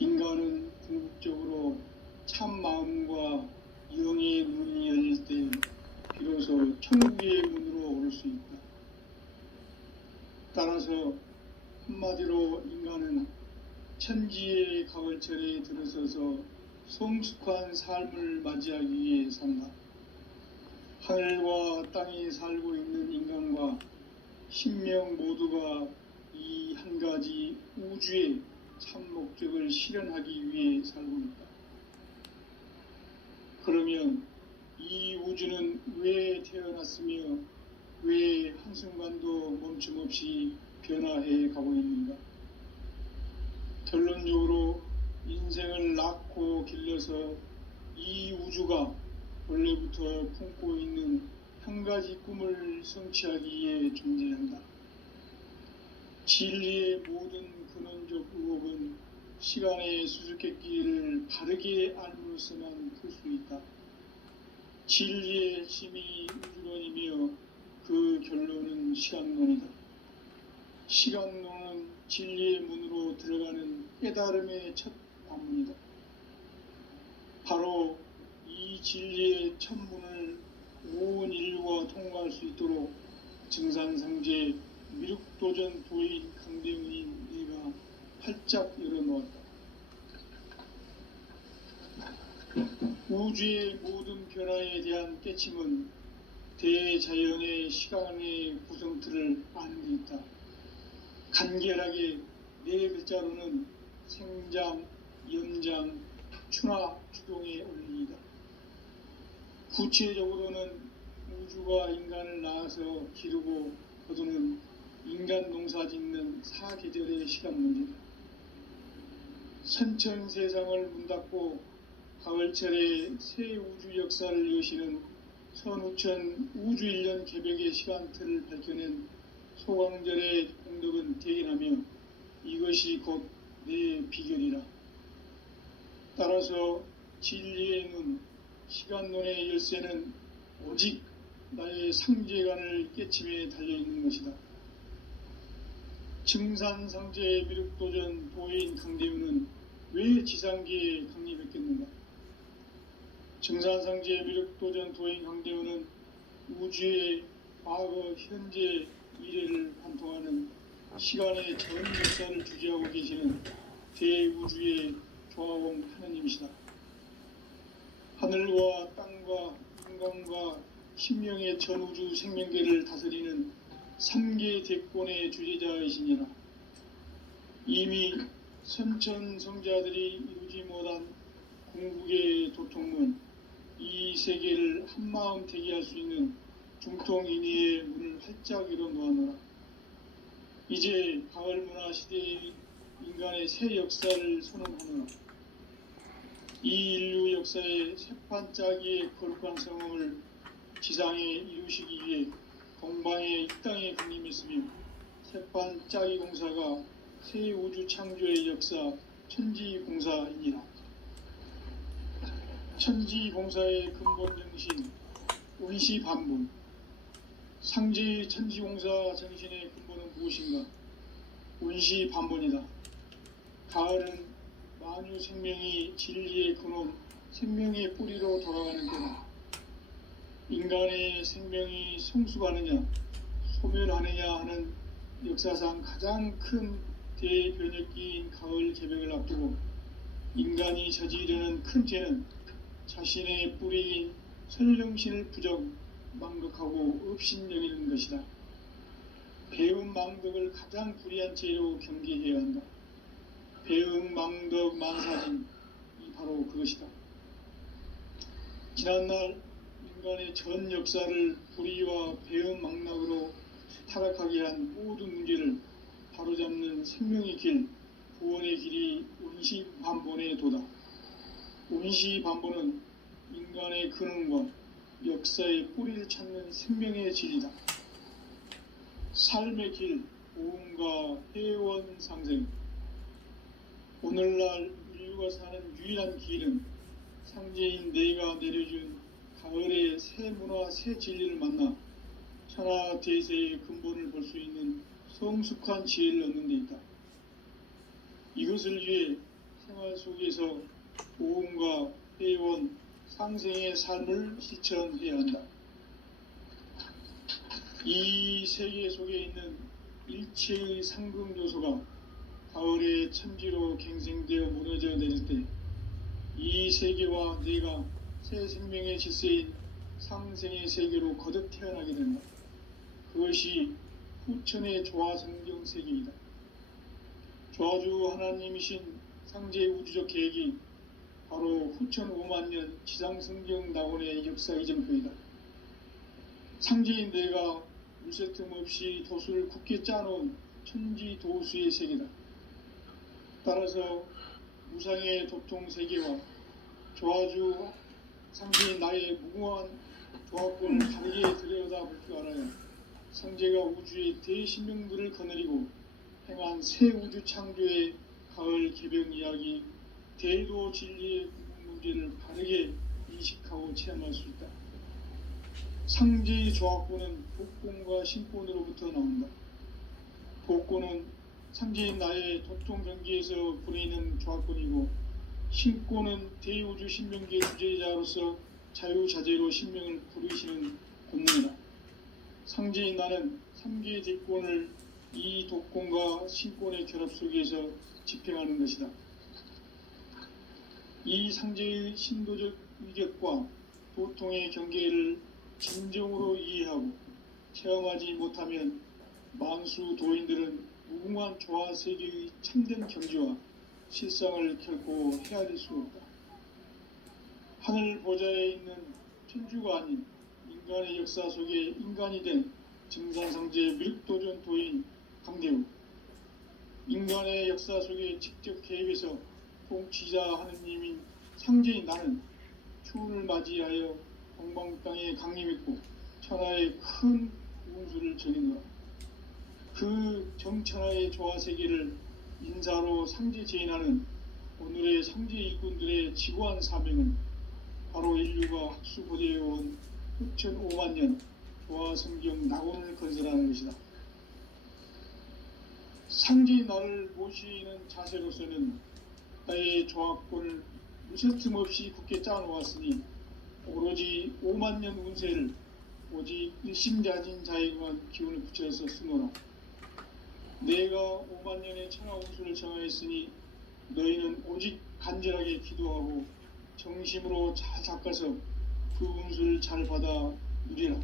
인간은 궁극적으로 참 마음과 영의 눈이 열릴 때 비로소 천국의 문으로 오를 수 있다. 따라서 한마디로 인간은 천지의 가을철에 들어서서 성숙한 삶을 맞이하기 위해 산다. 하늘과 땅에 살고 있는 인간과 신명 모두가 이 한 가지 우주의 참 목적을 실현하기 위해 살고 있다. 그러면 이 우주는 왜 태어났으며 왜 한순간도 멈춤없이 변화해 가고 있는가? 결론적으로 인생을 낳고 길러서 이 우주가 원래부터 품고 있는 한 가지 꿈을 성취하기 위해 존재한다. 진리의 모든 근원적 의혹은 시간의 수수께끼를 바르게 알므로써만 풀 수 있다. 진리의 핵심이 우주론이며 그 결론은 시간론이다. 시간론은 진리의 문으로 들어가는 깨달음의 첫 관문이다. 바로 이 진리의 첫 문을 온 인류가 통과할 수 있도록 증산상제 미륵도전 도인 강대훈인 네가 활짝 열어놓았다. 우주의 모든 변화에 대한 깨침은 대자연의 시간의 구성틀을 아는 데 있다. 간결하게 네 글자로는 생장, 연장, 추나 추동의 원리이다. 구체적으로는 우주가 인간을 낳아서 기르고 거두는 인간 농사 짓는 사계절의 시간 문제다. 선천 세상을 문닫고 가을철에 새 우주 역사를 여시는 선우천 우주 1년 개벽의 시간틀을 밝혀낸 소광절의 공덕은 대견하며 이것이 곧 내 비결이라. 따라서 진리의 눈, 시간론의 열쇠는 오직 나의 상제관을 깨침에 달려있는 것이다. 증산상제 미륵도전 도인 강대훈은 왜 지상계에 강림했겠는가? 증산상제 미륵도전 도인 강대훈은 우주의 과거, 현재, 미래를 관통하는 시간의 전 역사를 주재하고 계시는 대우주의 조화원 하느님이시다. 하늘과 땅과 인간과 신명의 전우주 생명계를 다스리는 3계 대권의 주제자이시니라. 이미 선천성자들이 이루지 못한 궁극의 도통문, 이 세계를 한마음 되게 할 수 있는 중통인의의 문을 활짝 열어놓아노라. 이제 가을 문화 시대의 인간의 새 역사를 선언하노라. 이 인류 역사의 새판짜기의 거룩한 성험을 지상에 이루시기 위해 동방의 이 땅에 강림했으며 새판짜기 공사가 새 우주 창조의 역사 천지공사이니라. 천지공사의 근본 정신 운시반분. 상제의 천지공사 정신의 근본은 무엇인가? 운시반분이다. 가을은 만유 생명이 진리의 근원, 생명의 뿌리로 돌아가는 때다. 인간의 생명이 성숙하느냐, 소멸하느냐 하는 역사상 가장 큰 대변혁기인 가을 개벽을 앞두고 인간이 저지르는 큰 죄는 자신의 뿌리인 선령신을 부정, 망각하고 업신여기는 것이다. 배음 망덕을 가장 불의한 죄로 경계해야 한다. 배음 망덕 만사진이 바로 그것이다. 지난날 인간의 전 역사를 불의와 배음 망락으로 타락하게 한 모든 문제를 바로잡는 생명의 길, 구원의 길이 운시반본의 도다. 운시반본은 인간의 근원과 역사의 뿌리를 찾는 생명의 진리다. 삶의 길, 보험과 회원 상생. 오늘날 인류가 사는 유일한 길은 상제인 내가 내려준 가을의 새 문화, 새 진리를 만나 천하 대세의 근본을 볼 수 있는 성숙한 지혜를 얻는 데 있다. 이것을 위해 생활 속에서 보험과 회원, 상생의 삶을 실천해야 한다. 이 세계 속에 있는 일체의 상금 요소가 가을의 천지로 갱생되어 무너져 내릴 때 이 세계와 내가 새 생명의 질서인 상생의 세계로 거듭 태어나게 된다. 그것이 후천의 조화성경 세계이다. 조화주 하나님이신 상제 우주적 계획이 바로 후천 5만년 지상성경 낙원의 역사 이정표이다. 상제인 내가 물새틈 없이 도수를 굳게 짜놓은 천지 도수의 세계다. 따라서 무상의 도통 세계와 조화주 상제인 나의 무궁한 조합권을 다르게 들여다볼 줄 알아야 상제가 우주의 대신명들을 거느리고 행한 새 우주 창조의 가을 개벽 이야기, 대도 진리의 문제를 바르게 인식하고 체험할 수 있다. 상제의 조합권은 복권과 신권으로부터 나온다. 복권은 상제인 나의 도통 경계에서 부리는 조합권이고, 신권은 대우주 신명계의 주제자로서 자유자재로 신명을 부르시는 권능이다. 상제인 나는 3개의 대권을 이 독권과 신권의 결합 속에서 집행하는 것이다. 이 상제의 신도적 위격과 도통의 경계를 진정으로 이해하고 체험하지 못하면 만수 도인들은 무궁한 조화 세계의 참된 경지와 실상을 결코 헤아릴 수 없다. 하늘 보좌에 있는 천주가 아닌 인간의 역사 속에 인간이 된 증산상제 밀도전 도인 강대우, 인간의 역사 속에 직접 개입해서 통치자 하느님인 상제인 나는 추운을 맞이하여 동방 땅에 강림했고 천하의 큰 운수를 전이노라. 그 정천하의 조화세계를 인사로 상제 제인하는 오늘의 상제 일꾼들의 지구한 사명은 바로 인류가 학수고대해온 후천 5만년 조화성경 낙원을 건설하는 것이다. 상제인 나를 모시는 자세로서는 나의 조합권을 무쇠틈 없이 굳게 짜놓았으니 오로지 5만년 운세를 오직 일심자진 자에게만 기운을 붙여서 쓰노라. 내가 5만년의 천하 운수를 정하였으니 너희는 오직 간절하게 기도하고 정심으로 잘 닦아서 그 운수를 잘 받아 누리라.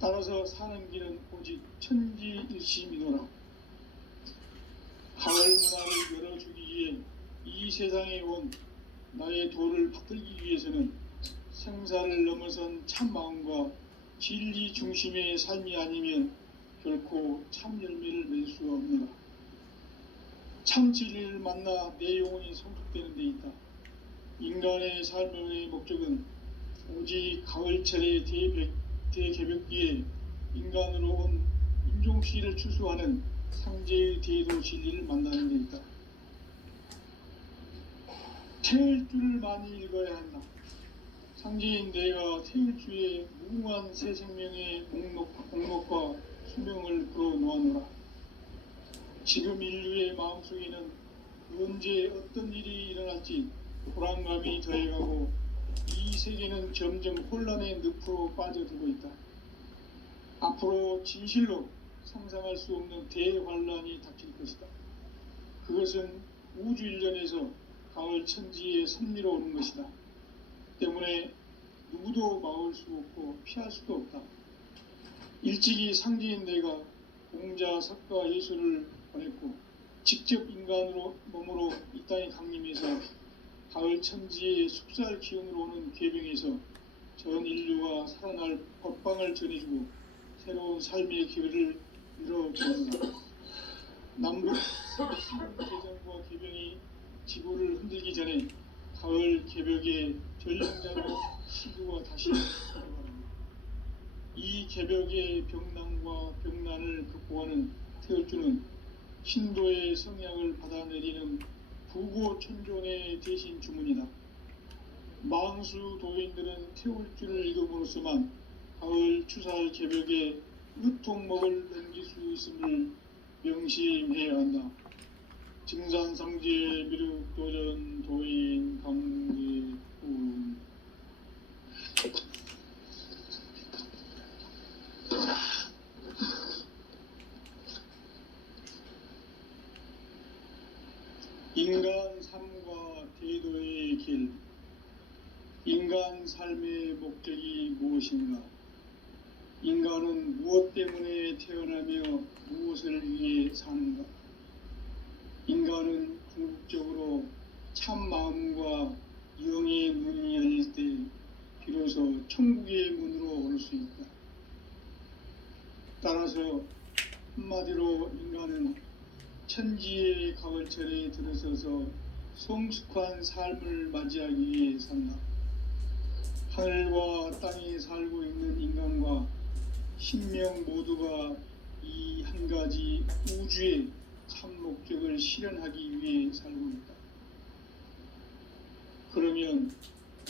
따라서 사는 길은 오직 천지일심이노라. 가을 문화를 열어주기 위해 이 세상에 온 나의 도를 받들기 위해서는 생사를 넘어선 참 마음과 진리 중심의 삶이 아니면 결코 참 열매를 맺을 수가 없노라. 참 진리를 만나 내 영혼이 성숙되는 데 있다. 인간의 삶의 목적은 오직 가을철의 대개벽기에 인간으로 온 인종시를 추수하는 상제의 대도 진리를 만나는 데 있다. 태을 줄을 많이 읽어야 한다. 상제인 내가 태을 주에 무궁한 새 생명의 목록과 수명을 풀어놓아노라. 지금 인류의 마음속에는 언제 어떤 일이 일어날지 불안감이 더해가고 이 세계는 점점 혼란의 늪으로 빠져들고 있다. 앞으로 진실로 상상할 수 없는 대환란이 닥칠 것이다. 그것은 우주 일련에서 가을 천지의 섭리로 오는 것이다. 때문에 누구도 막을 수 없고 피할 수도 없다. 일찍이 상제인 내가 공자, 석가, 예수를 보냈고 직접 인간으로 몸으로 이 땅에 강림해서 가을 천지의 숲살 기운으로 오는 계병에서 전 인류가 살아날 법방을 전해주고 새로운 삶의 기회를 열어주는다. 남북 대전과 계병이 지구를 흔들기 전에 가을 개벽의 전령자로 시구가 다시 돌아갑니다. 이 개벽의 병난과 병난을 극복하는 태울주는 신도의 성향을 받아내리는 부고천존의 대신 주문이다. 망수 도인들은 태울주를 읽음으로써만 가을 추살 개벽의 으통목을 넘길 수 있음을 명심해야 한다. 증산상제 미륵도전 도인 강제훈. 인간 삶과 대도의 길. 인간 삶의 목적이 무엇인가? 인간은 무엇 때문에 태어나며 무엇을 위해 사는가? 인간은 궁극적으로 참 마음과 영의 문이 열릴 때 비로소 천국의 문으로 올 수 있다. 따라서 한마디로 인간은 천지의 가을철에 들어서서 성숙한 삶을 맞이하기 위해 산다. 하늘과 땅에 살고 있는 인간과 신명 모두가 이 한 가지 우주의 참 목적을 실현하기 위해 살고 있다. 그러면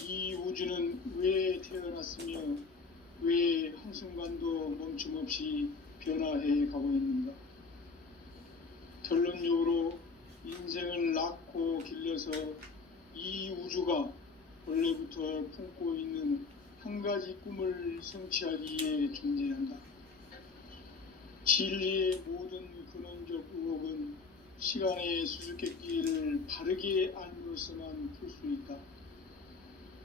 이 우주는 왜 태어났으며 왜 한순간도 멈춤없이 변화해 가고 있는가? 결론적으로 인생을 낳고 길러서 이 우주가 원래부터 품고 있는 한 가지 꿈을 성취하기 위해 존재한다. 진리의 모든 근원적 의혹은 시간의 수수께끼를 바르게 알므로서만 풀 수 있다.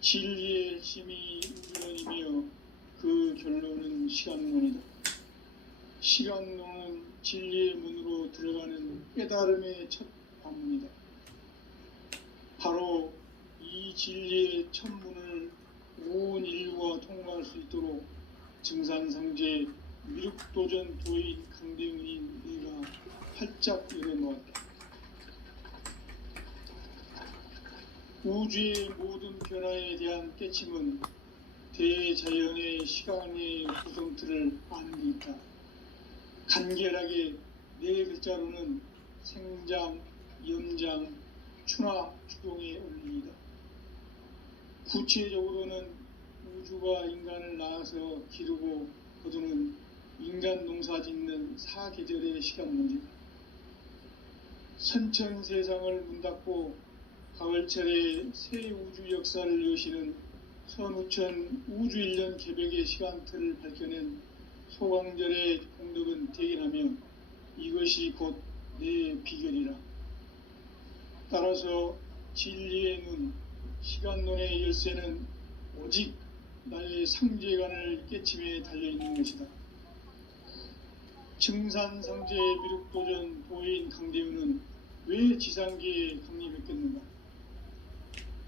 진리의 핵심이 우주론이며 그 결론은 시간론이다. 시간론은 진리의 문으로 들어가는 깨달음의 첫 관문이다. 바로 이 진리의 첫 문을 온 인류가 통과할 수 있도록 증산상제 미륵도전 도인 강대훈인 이가 활짝 열어놓았다. 우주의 모든 변화에 대한 깨침은 대자연의 시간의 구성틀을 아는 데 있다. 간결하게 네 글자로는 생장, 염장, 추나 추동의 원리이다. 구체적으로는 우주가 인간을 낳아서 기르고 거두는 인간 농사 짓는 사계절의 시간 문제다. 선천 세상을 문닫고 가을철에 새 우주 역사를 여시는 선우천 우주 일년 개벽의 시간틀을 밝혀낸 소강절의 공덕은 대견하며 이것이 곧 내 비결이라. 따라서 진리의 눈, 시간론의 열쇠는 오직 나의 상제관을 깨침에 달려있는 것이다. 증산상제 미륵도전 도인 강대훈은 왜 지상계에 강림했겠는가?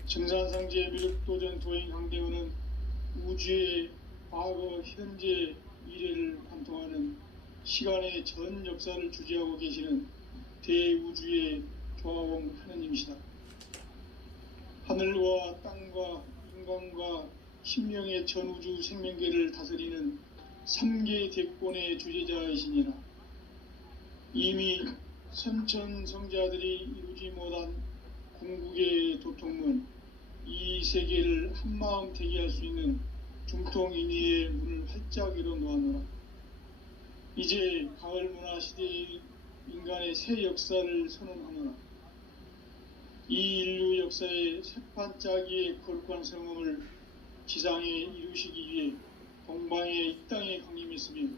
증산상제 미륵도전 도인 강대훈은 우주의 과거, 현재, 미래를 관통하는 시간의 전 역사를 주재하고 계시는 대우주의 조화원 하느님이시다. 하늘과 땅과 인간과 신명의 전우주 생명계를 다스리는 3개 대권의 주제자이시니라. 이미 선천성자들이 이루지 못한 궁극의 도통문, 이 세계를 한마음 되게 할 수 있는 중통인의의 문을 활짝 열어놓았노라. 이제 가을 문화 시대의 인간의 새 역사를 선언하노라. 이 인류 역사의 새판짜기의 거룩한 성음을 지상에 이루시기 위해 동방의 이 땅에 강림했으며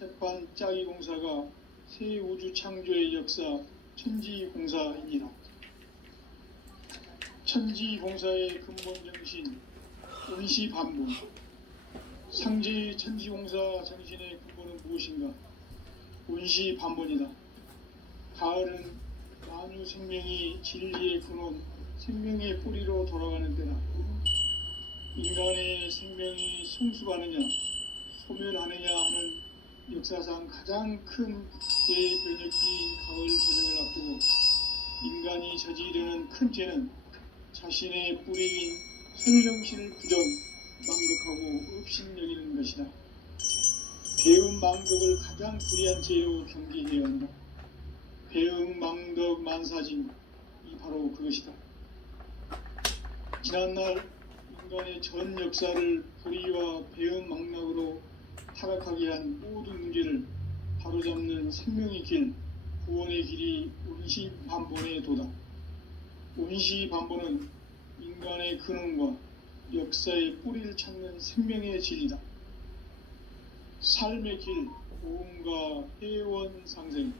세판 짜기 공사가 새 우주 창조의 역사 천지공사이니라. 천지공사의 근본 정신 원시반복. 상제의 천지공사 정신의 근본은 무엇인가? 원시반복이다. 가을은 만유 생명이 진리의 근원, 생명의 뿌리로 돌아가는 때다. 인간의 생명이 성숙하느냐, 소멸하느냐 하는 역사상 가장 큰 대변혁기인 가을 저녁을 앞두고 인간이 저지르는 큰 죄는 자신의 뿌리인 선령신을 부정, 망극하고 업신여기는 것이다. 배음 망덕을 가장 불의한 죄로 경계해야 한다. 배음 망덕 만사징, 이 바로 그것이다. 지난날 인간의 전 역사를 불의와 배음 망락으로 타락하게 한 모든 문제를 바로잡는 생명의 길, 구원의 길이 원시반본의 도다. 원시반본은 인간의 근원과 역사의 뿌리를 찾는 생명의 진리다. 삶의 길, 고음과 회원 상생.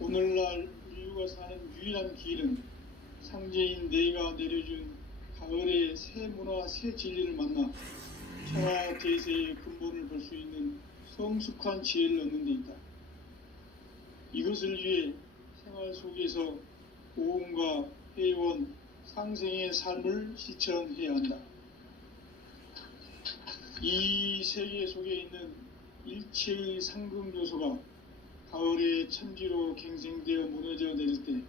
오늘날 인류가 사는 유일한 길은 상제인 내가 내려준 가을의 새 문화, 새 진리를 만나 천하 대세의 근본을 볼 수 있는 성숙한 지혜를 얻는 데 있다. 이것을 위해 생활 속에서 고음과 회원, 상생의 삶을 실천해야 한다. 이 세계 속에 있는 일체의 상금 요소가 가을의 천지로 갱생되어 무너져 내릴 때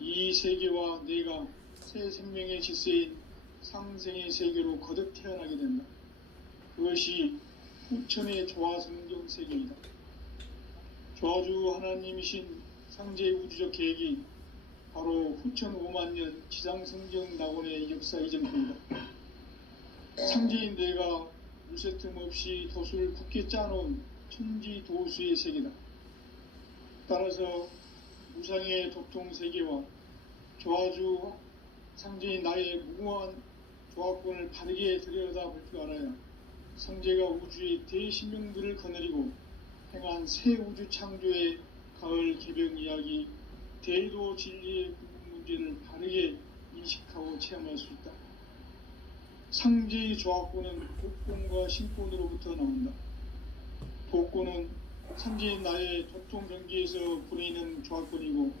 이 세계와 내가 새 생명의 질서인 상생의 세계로 거듭 태어나게 된다. 그것이 후천의 조화성경 세계이다. 조화주 하나님이신 상제 우주적 계획이 바로 후천 5만년 지상성경 낙원의 역사 이전입니다. 상제인 내가 물새틈 없이 도수를 굳게 짜놓은 천지도수의 세계다. 따라서 무상의 도통 세계와 조화주 상제인 나의 무궁한 조화권을 바르게 들여다볼 줄 알아야 상제가 우주의 대신명들을 거느리고 행한 새 우주 창조의 가을 개병 이야기, 대도 진리의 문제를 바르게 인식하고 체험할 수 있다. 상제의 조화권은 복권과 신권으로부터 나온다. 복권은 상제인 나의 도통 경계에서 부리는 조화권이고,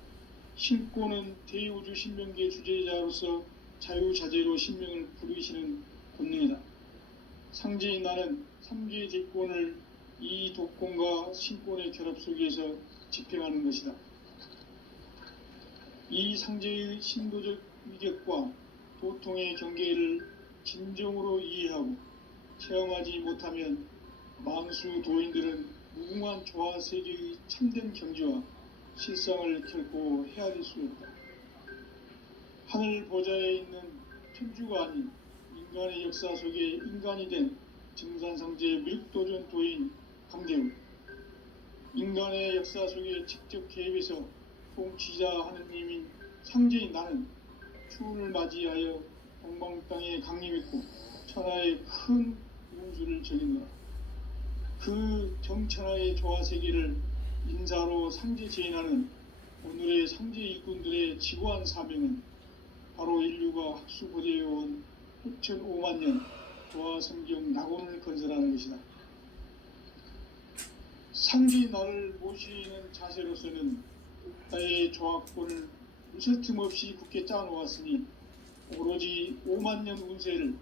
신권은 대우주 신명계 주제자로서 자유자재로 신명을 부르시는 본능이다. 상제인 나는 3개의 대권을 이 독권과 신권의 결합 속에서 집행하는 것이다. 이 상제의 신도적 위력과 도통의 경계를 진정으로 이해하고 체험하지 못하면 만수 도인들은 무궁한 조화 세계의 참된 경지와 실상을 결코 헤아릴 수 없다. 하늘 보좌에 있는 천주가 아닌 인간의 역사 속에 인간이 된 증산상제의 밀도전 도인 강대우, 인간의 역사 속에 직접 개입해서 통치자 하느님인 상제인 나는 추운을 맞이하여 동방 땅에 강림했고 천하의 큰 운수를 적인노라. 그 정천하의 조화 세계를 인사로 상제 제인하는 오늘의 상제 일꾼들의 지고한 사명은 바로 인류가 학수고대해온 후천 5만년 조화 성경 낙원을 건설하는 것이다. 상제인 나를 모시는 자세로서는 나의 조화권을 무쇠틈 없이 굳게 짜놓았으니 오로지 5만년 운세를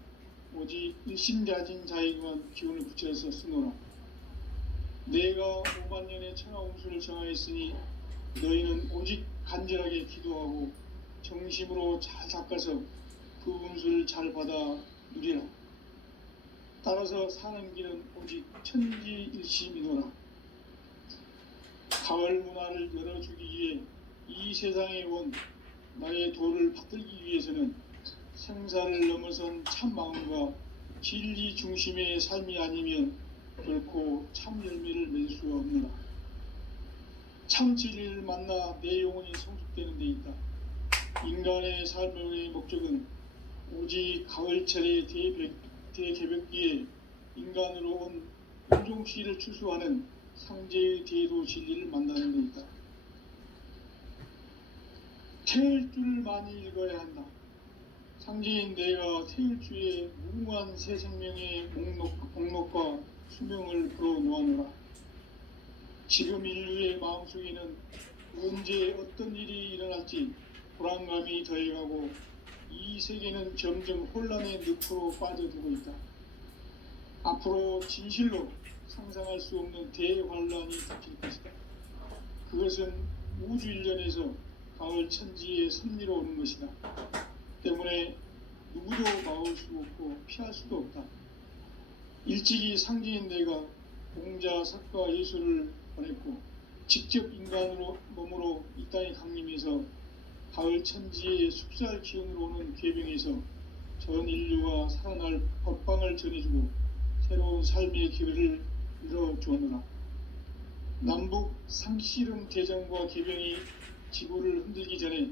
오직 일심자진 자에게만 기운을 붙여서 쓰노라. 내가 5만년의 천하 운수를 정하였으니 너희는 오직 간절하게 기도하고 정심으로 잘 닦아서 그 운수를 잘 받아 누리라. 따라서 사는 길은 오직 천지일심이노라. 가을 문화를 열어주기 위해 이 세상에 온 나의 도를 받들기 위해서는 생사를 넘어선 참 마음과 진리 중심의 삶이 아니면 결코 참 열매를 맺을 수 없느라. 참 진리를 만나 내 영혼이 성숙되는 데 있다. 인간의 삶의 목적은 오직 가을철의 대개벽기에 인간으로 온 윤종시를 추수하는 상제의 대도 진리를 만나는 것이다. 태을 줄을 많이 읽어야 한다. 상제인 내가 태을주의 무궁한 새 생명의 목록과 수명을 불어놓아노라. 지금 인류의 마음속에는 언제 어떤 일이 일어날지 불안감이 더해가고 이 세계는 점점 혼란의 늪으로 빠져들고 있다. 앞으로 진실로 상상할 수 없는 대환란이 닥칠 것이다. 그것은 우주 일련에서 가을 천지의 섭리로 오는 것이다. 때문에 누구도 막을 수 없고 피할 수도 없다. 일찍이 상제인 내가 공자, 석가, 예수를 보냈고 직접 인간으로 몸으로 이 땅에 강림해서 가을 천지의 숲살 기운으로 오는 궤병에서 전 인류가 살아날 법방을 전해주고 새로운 삶의 기회를 열어주었노라. 남북 상씨름 대전과 궤병이 지구를 흔들기 전에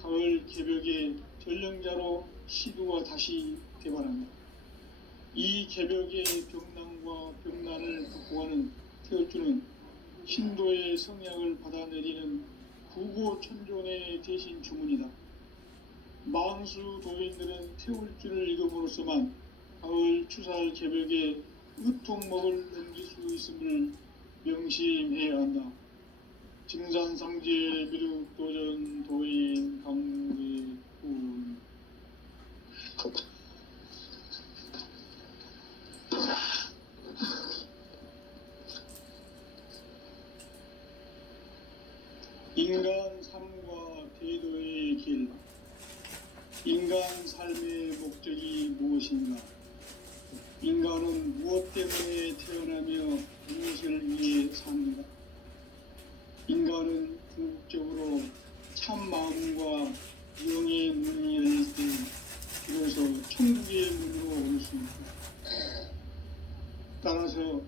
가을 개벽의 전령자로 시두가 다시 개발한다. 이 개벽의 병난과 병난을 극복하는 태을주는 신도의 성약을 받아내리는 구고천존의 대신 주문이다. 망수 도인들은 태울주를 읽음으로써만 가을 추살 개벽의 으통목을 넘길 수 있음을 명심해야 한다. 증산상제 미륵도전 도인 강리군. 인간 삶과 대도의 길. 인간 삶의 목적이 무엇인가? 인간은 무엇 때문에 태어나며 무엇을 위해 삽니다. 인간은 궁극적으로 참 마음과 영의 문이 열릴 때 비로소 천국의 문으로 올 수 있다. 따라서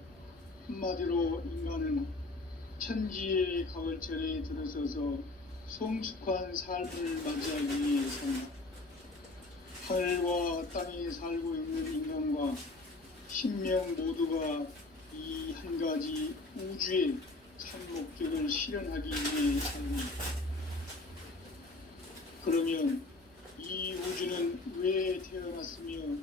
한마디로 인간은 천지의 가을철에 들어서서 성숙한 삶을 맞이하기 위해 산다. 하늘과 땅에 살고 있는 인간과 신명 모두가 이 한 가지 우주의 참 목적을 실현하기 위해 산다. 그러면 이 우주는 왜 태어났으며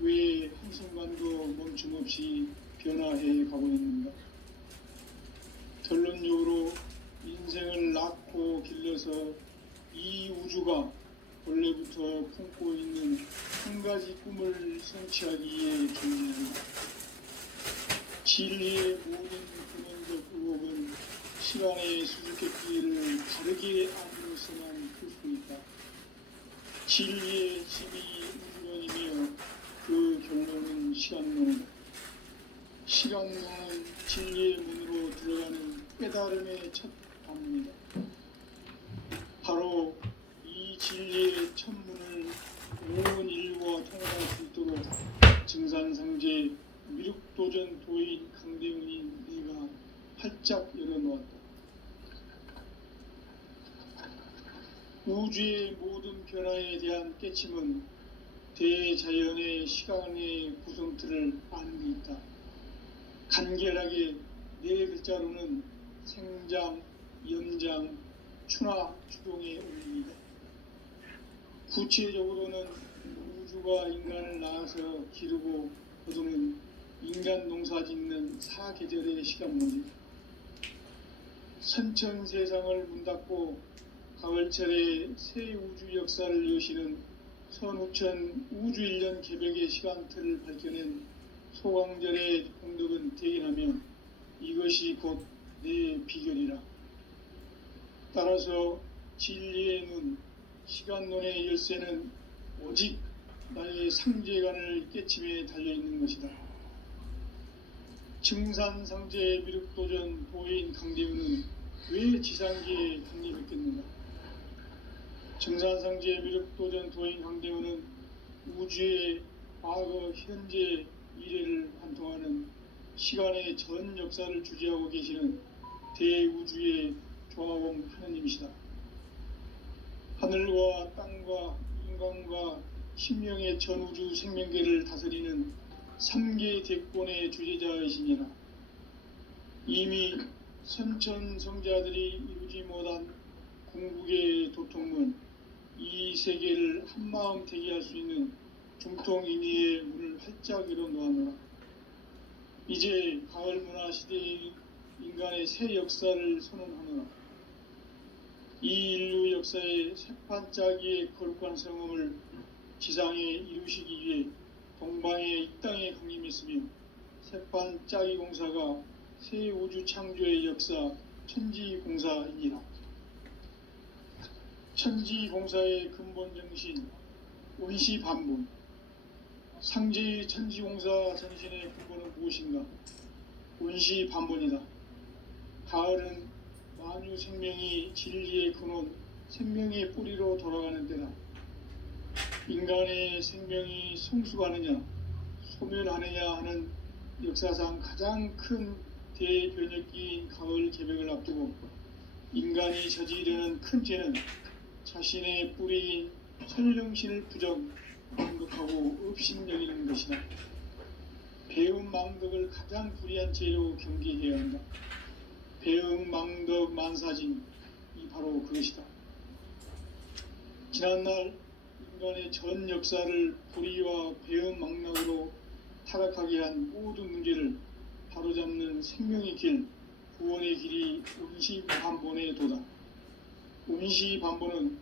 왜 한순간도 멈춤없이 변화해 가고 있는가? 결론적으로 인생을 낳고 길러서 이 우주가 원래부터 품고 있는 한 가지 꿈을 성취하기 위해 존재한다. 진리의 모든 근원적 의혹은 시간의 수수께끼를 다르게 아무로서만 풀 수 있다. 진리의 힘이 우주론이며 그 결론은 시간론이다. 시간론은 진리의 문으로 들어가는 깨달음의 첫 방문이다. 바로 이 진리의 첫문을 온 인류가 통과할 수 있도록 증산상제 미륵도전 도인 강대훈이 내가 활짝 열어놓았다. 우주의 모든 변화에 대한 깨침은 대자연의 시간의 구성틀을 아는 데 있다. 간결하게 네 글자로는 생장, 연장, 추나 추동의 원리이다. 구체적으로는 우주가 인간을 낳아서 기르고 거두는 인간 농사 짓는 사계절의 시간문이다. 선천 세상을 문 닫고 가을철에 새 우주 역사를 여시는 선우천 우주일년 개벽의 시간틀을 밝혀낸 소강절의 공덕은 대인하며 이것이 곧 내 비결이라. 따라서 진리의 문, 시간론의 열쇠는 오직 나의 상제관을 깨침에 달려있는 것이다. 증산상제 미륵도전 도인 강대훈은 왜 지상계에 강림했겠는가? 증산상제 미륵도전 도인 강대훈은 우주의 과거, 현재, 미래를 관통하는 시간의 전 역사를 주재하고 계시는 대우주의 조화원 하느님이시다. 하늘과 땅과 인간과 신명의 전우주 생명계를 다스리는 삼계 대권의 주제자이시니라. 이미 선천성자들이 이루지 못한 궁극의 도통문, 이 세계를 한마음 되게 할 수 있는 중통인의의 문을 활짝 열어놓았노라. 이제 가을 문화 시대의 인간의 새 역사를 선언하노라. 이 인류 역사의 새판짜기의 거룩한 성음을 지상에 이루시기 위해 동방의 이 땅에 강림했으며, 새판짜기 공사가 새 우주 창조의 역사 천지공사이니라. 천지공사의 근본 정신 원시반본, 상제의 천지공사 정신의 근본은 무엇인가? 원시반본이다. 가을은 만유 생명이 진리의 근원, 생명의 뿌리로 돌아가는 때다. 인간의 생명이 성숙하느냐 소멸하느냐 하는 역사상 가장 큰 대변혁기인 가을 개벽을 앞두고 인간이 저지르는 큰 죄는 자신의 뿌리인 설령신을 부정, 망덕하고 업신여기는 것이다. 배음 망덕을 가장 불의한 죄로 경계해야 한다. 배음 망덕 만사진이 바로 그것이다. 지난날 인간의 전 역사를 불의와 배음 망락으로 타락하게 한 모든 문제를 바로잡는 생명의 길, 구원의 길이 원시반본의 도다. 원시반본은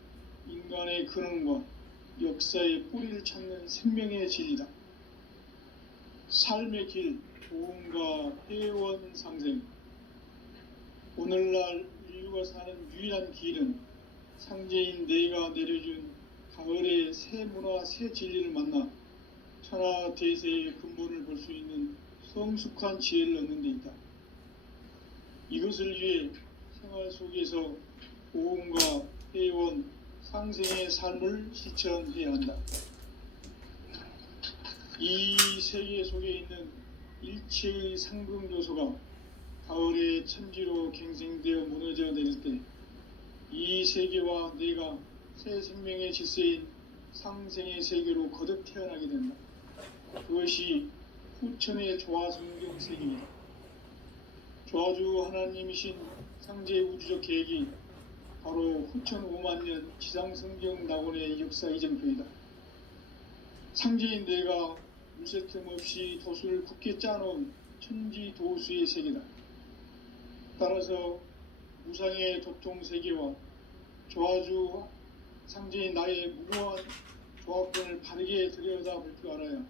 인간의 근원과 역사의 뿌리를 찾는 생명의 진리다. 삶의 길, 보험과 회원 상생. 오늘날 인류가 사는 유일한 길은 상제인 내가 내려준 가을의 새 문화, 새 진리를 만나 천하 대세의 근본을 볼 수 있는 성숙한 지혜를 얻는 데 있다. 이것을 위해 생활 속에서 보험과 회원, 상생의 삶을 실천해야 한다. 이 세계 속에 있는 일체의 상금 요소가 가을의 천지로 갱생되어 무너져 내릴 때 이 세계와 내가 새 생명의 질서인 상생의 세계로 거듭 태어나게 된다. 그것이 후천의 조화성경 세계이다. 조화주 하나님이신 상제 우주적 계획이 바로 후천 5만년 지상성경 낙원의 역사 이정표이다. 상제인 내가 물새 틈 없이 도수를 굳게 짜놓은 천지 도수의 세계다. 따라서 무상의 도통 세계와 조화주 상제인 나의 무고한 조합권을 바르게 들여다볼 줄 알아야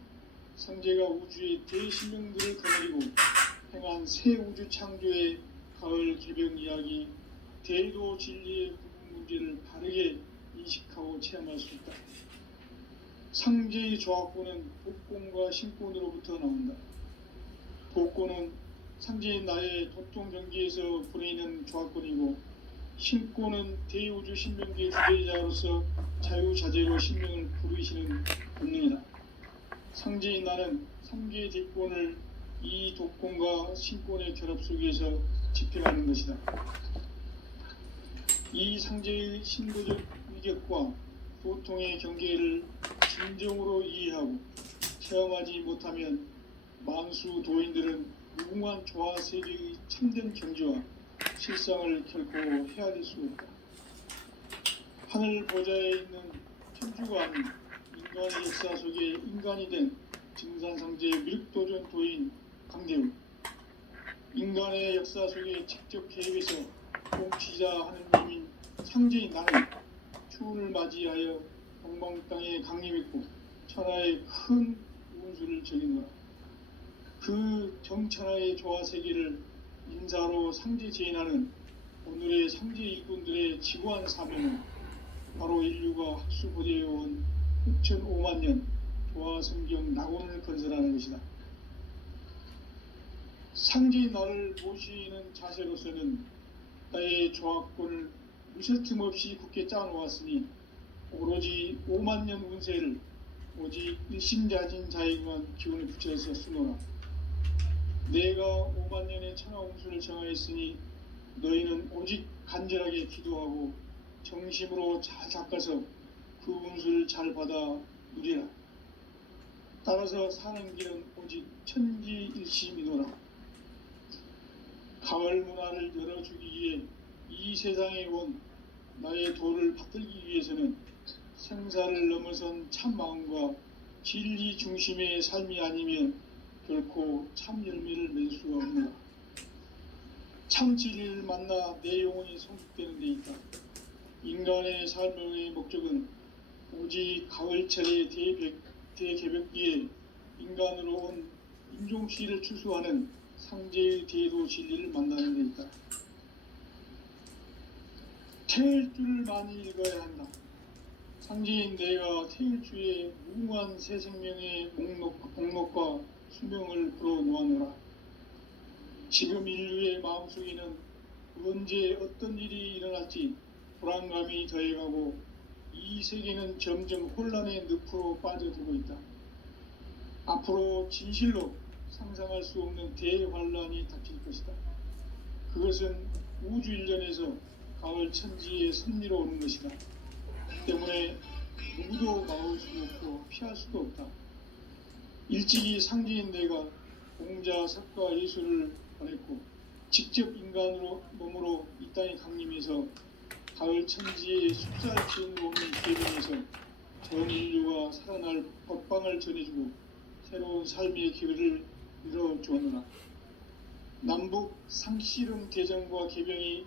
상제가 우주의 대신명들을 거느리고 행한 새 우주 창조의 가을 개벽 이야기, 대도 진리의 부분 문제를 바르게 인식하고 체험할 수 있다. 상제의 조합권은 복권과 신권으로부터 나온다. 복권은 상제인 나의 도통 경기에서 보내는 조합권이고, 신권은 대우주 신명기의 주제자로서 자유자재로 신명을 부르시는 본능이다. 상제인 나는 상계의 뒷권을 이 독권과 신권의 결합 속에서 집행하는 것이다. 이 상제의 신도적 위격과 도통의 경계를 진정으로 이해하고 체험하지 못하면 만수 도인들은 무궁한 조화 세계의 참된 경지와 실상을 결코 헤아릴 수 없다. 하늘 보좌에 있는 천주가 아닌 인간의 역사 속에 인간이 된 증산상제의 밀도전 도인 강대우, 인간의 역사 속에 직접 개입해서 통치자 하느님인 상제인 나는 추운을 맞이하여 동방 땅에 강림했고 천하의 큰 운수를 적이노라. 그 정천하의 조화 세계를 인사로 상제 제인하는 오늘의 상제 일꾼들의 지구한 사명은 바로 인류가 학수보되어온 6,500년 조화성경 낙원을 건설하는 것이다. 상제인 나를 모시는 자세로서는 나의 조합권을 무쇠틈 없이 굳게 짜놓았으니 오로지 5만년 운세를 오직 일심자진 자에게만 기운을 붙여서 쓰노라. 내가 5만년의 천하 운수를 정하였으니 너희는 오직 간절하게 기도하고 정심으로 잘 닦아서 그 운수를 잘 받아 누리라. 따라서 사는 길은 오직 천지일심이노라. 가을 문화를 열어주기 위해 이 세상에 온 나의 도를 받들기 위해서는 생사를 넘어선 참 마음과 진리 중심의 삶이 아니면 결코 참 열매를 맺을 수가 없노라. 참 진리를 만나 내 영혼이 성숙되는 데 있다. 인간의 삶의 목적은 오직 가을철의 대개벽기에 인간으로 온 인종씨를 추수하는 상제의 대도 진리를 만나는 데 있다. 태을 줄을 많이 읽어야 한다. 상제인 내가 태일주의 무궁한 새 생명의 목록과 수명을 불어놓아노라. 지금 인류의 마음속에는 언제 어떤 일이 일어날지 불안감이 더해가고 이 세계는 점점 혼란의 늪으로 빠져들고 있다. 앞으로 진실로 상상할 수 없는 대환란이 닥칠 것이다. 그것은 우주 일련에서 가을 천지의 섭리로 오는 것이다. 때문에 누구도 막을 수 없고 피할 수도 없다. 일찍이 상제인 내가 공자, 석가, 예수를 보냈고 직접 인간으로 몸으로 이 땅에 강림해서 가을 천지의 숲살지으로 오는 계명에서 전 인류가 살아날 법방을 전해주고 새로운 삶의 기회를 열어주었노라. 남북 상씨름 대전과 개병이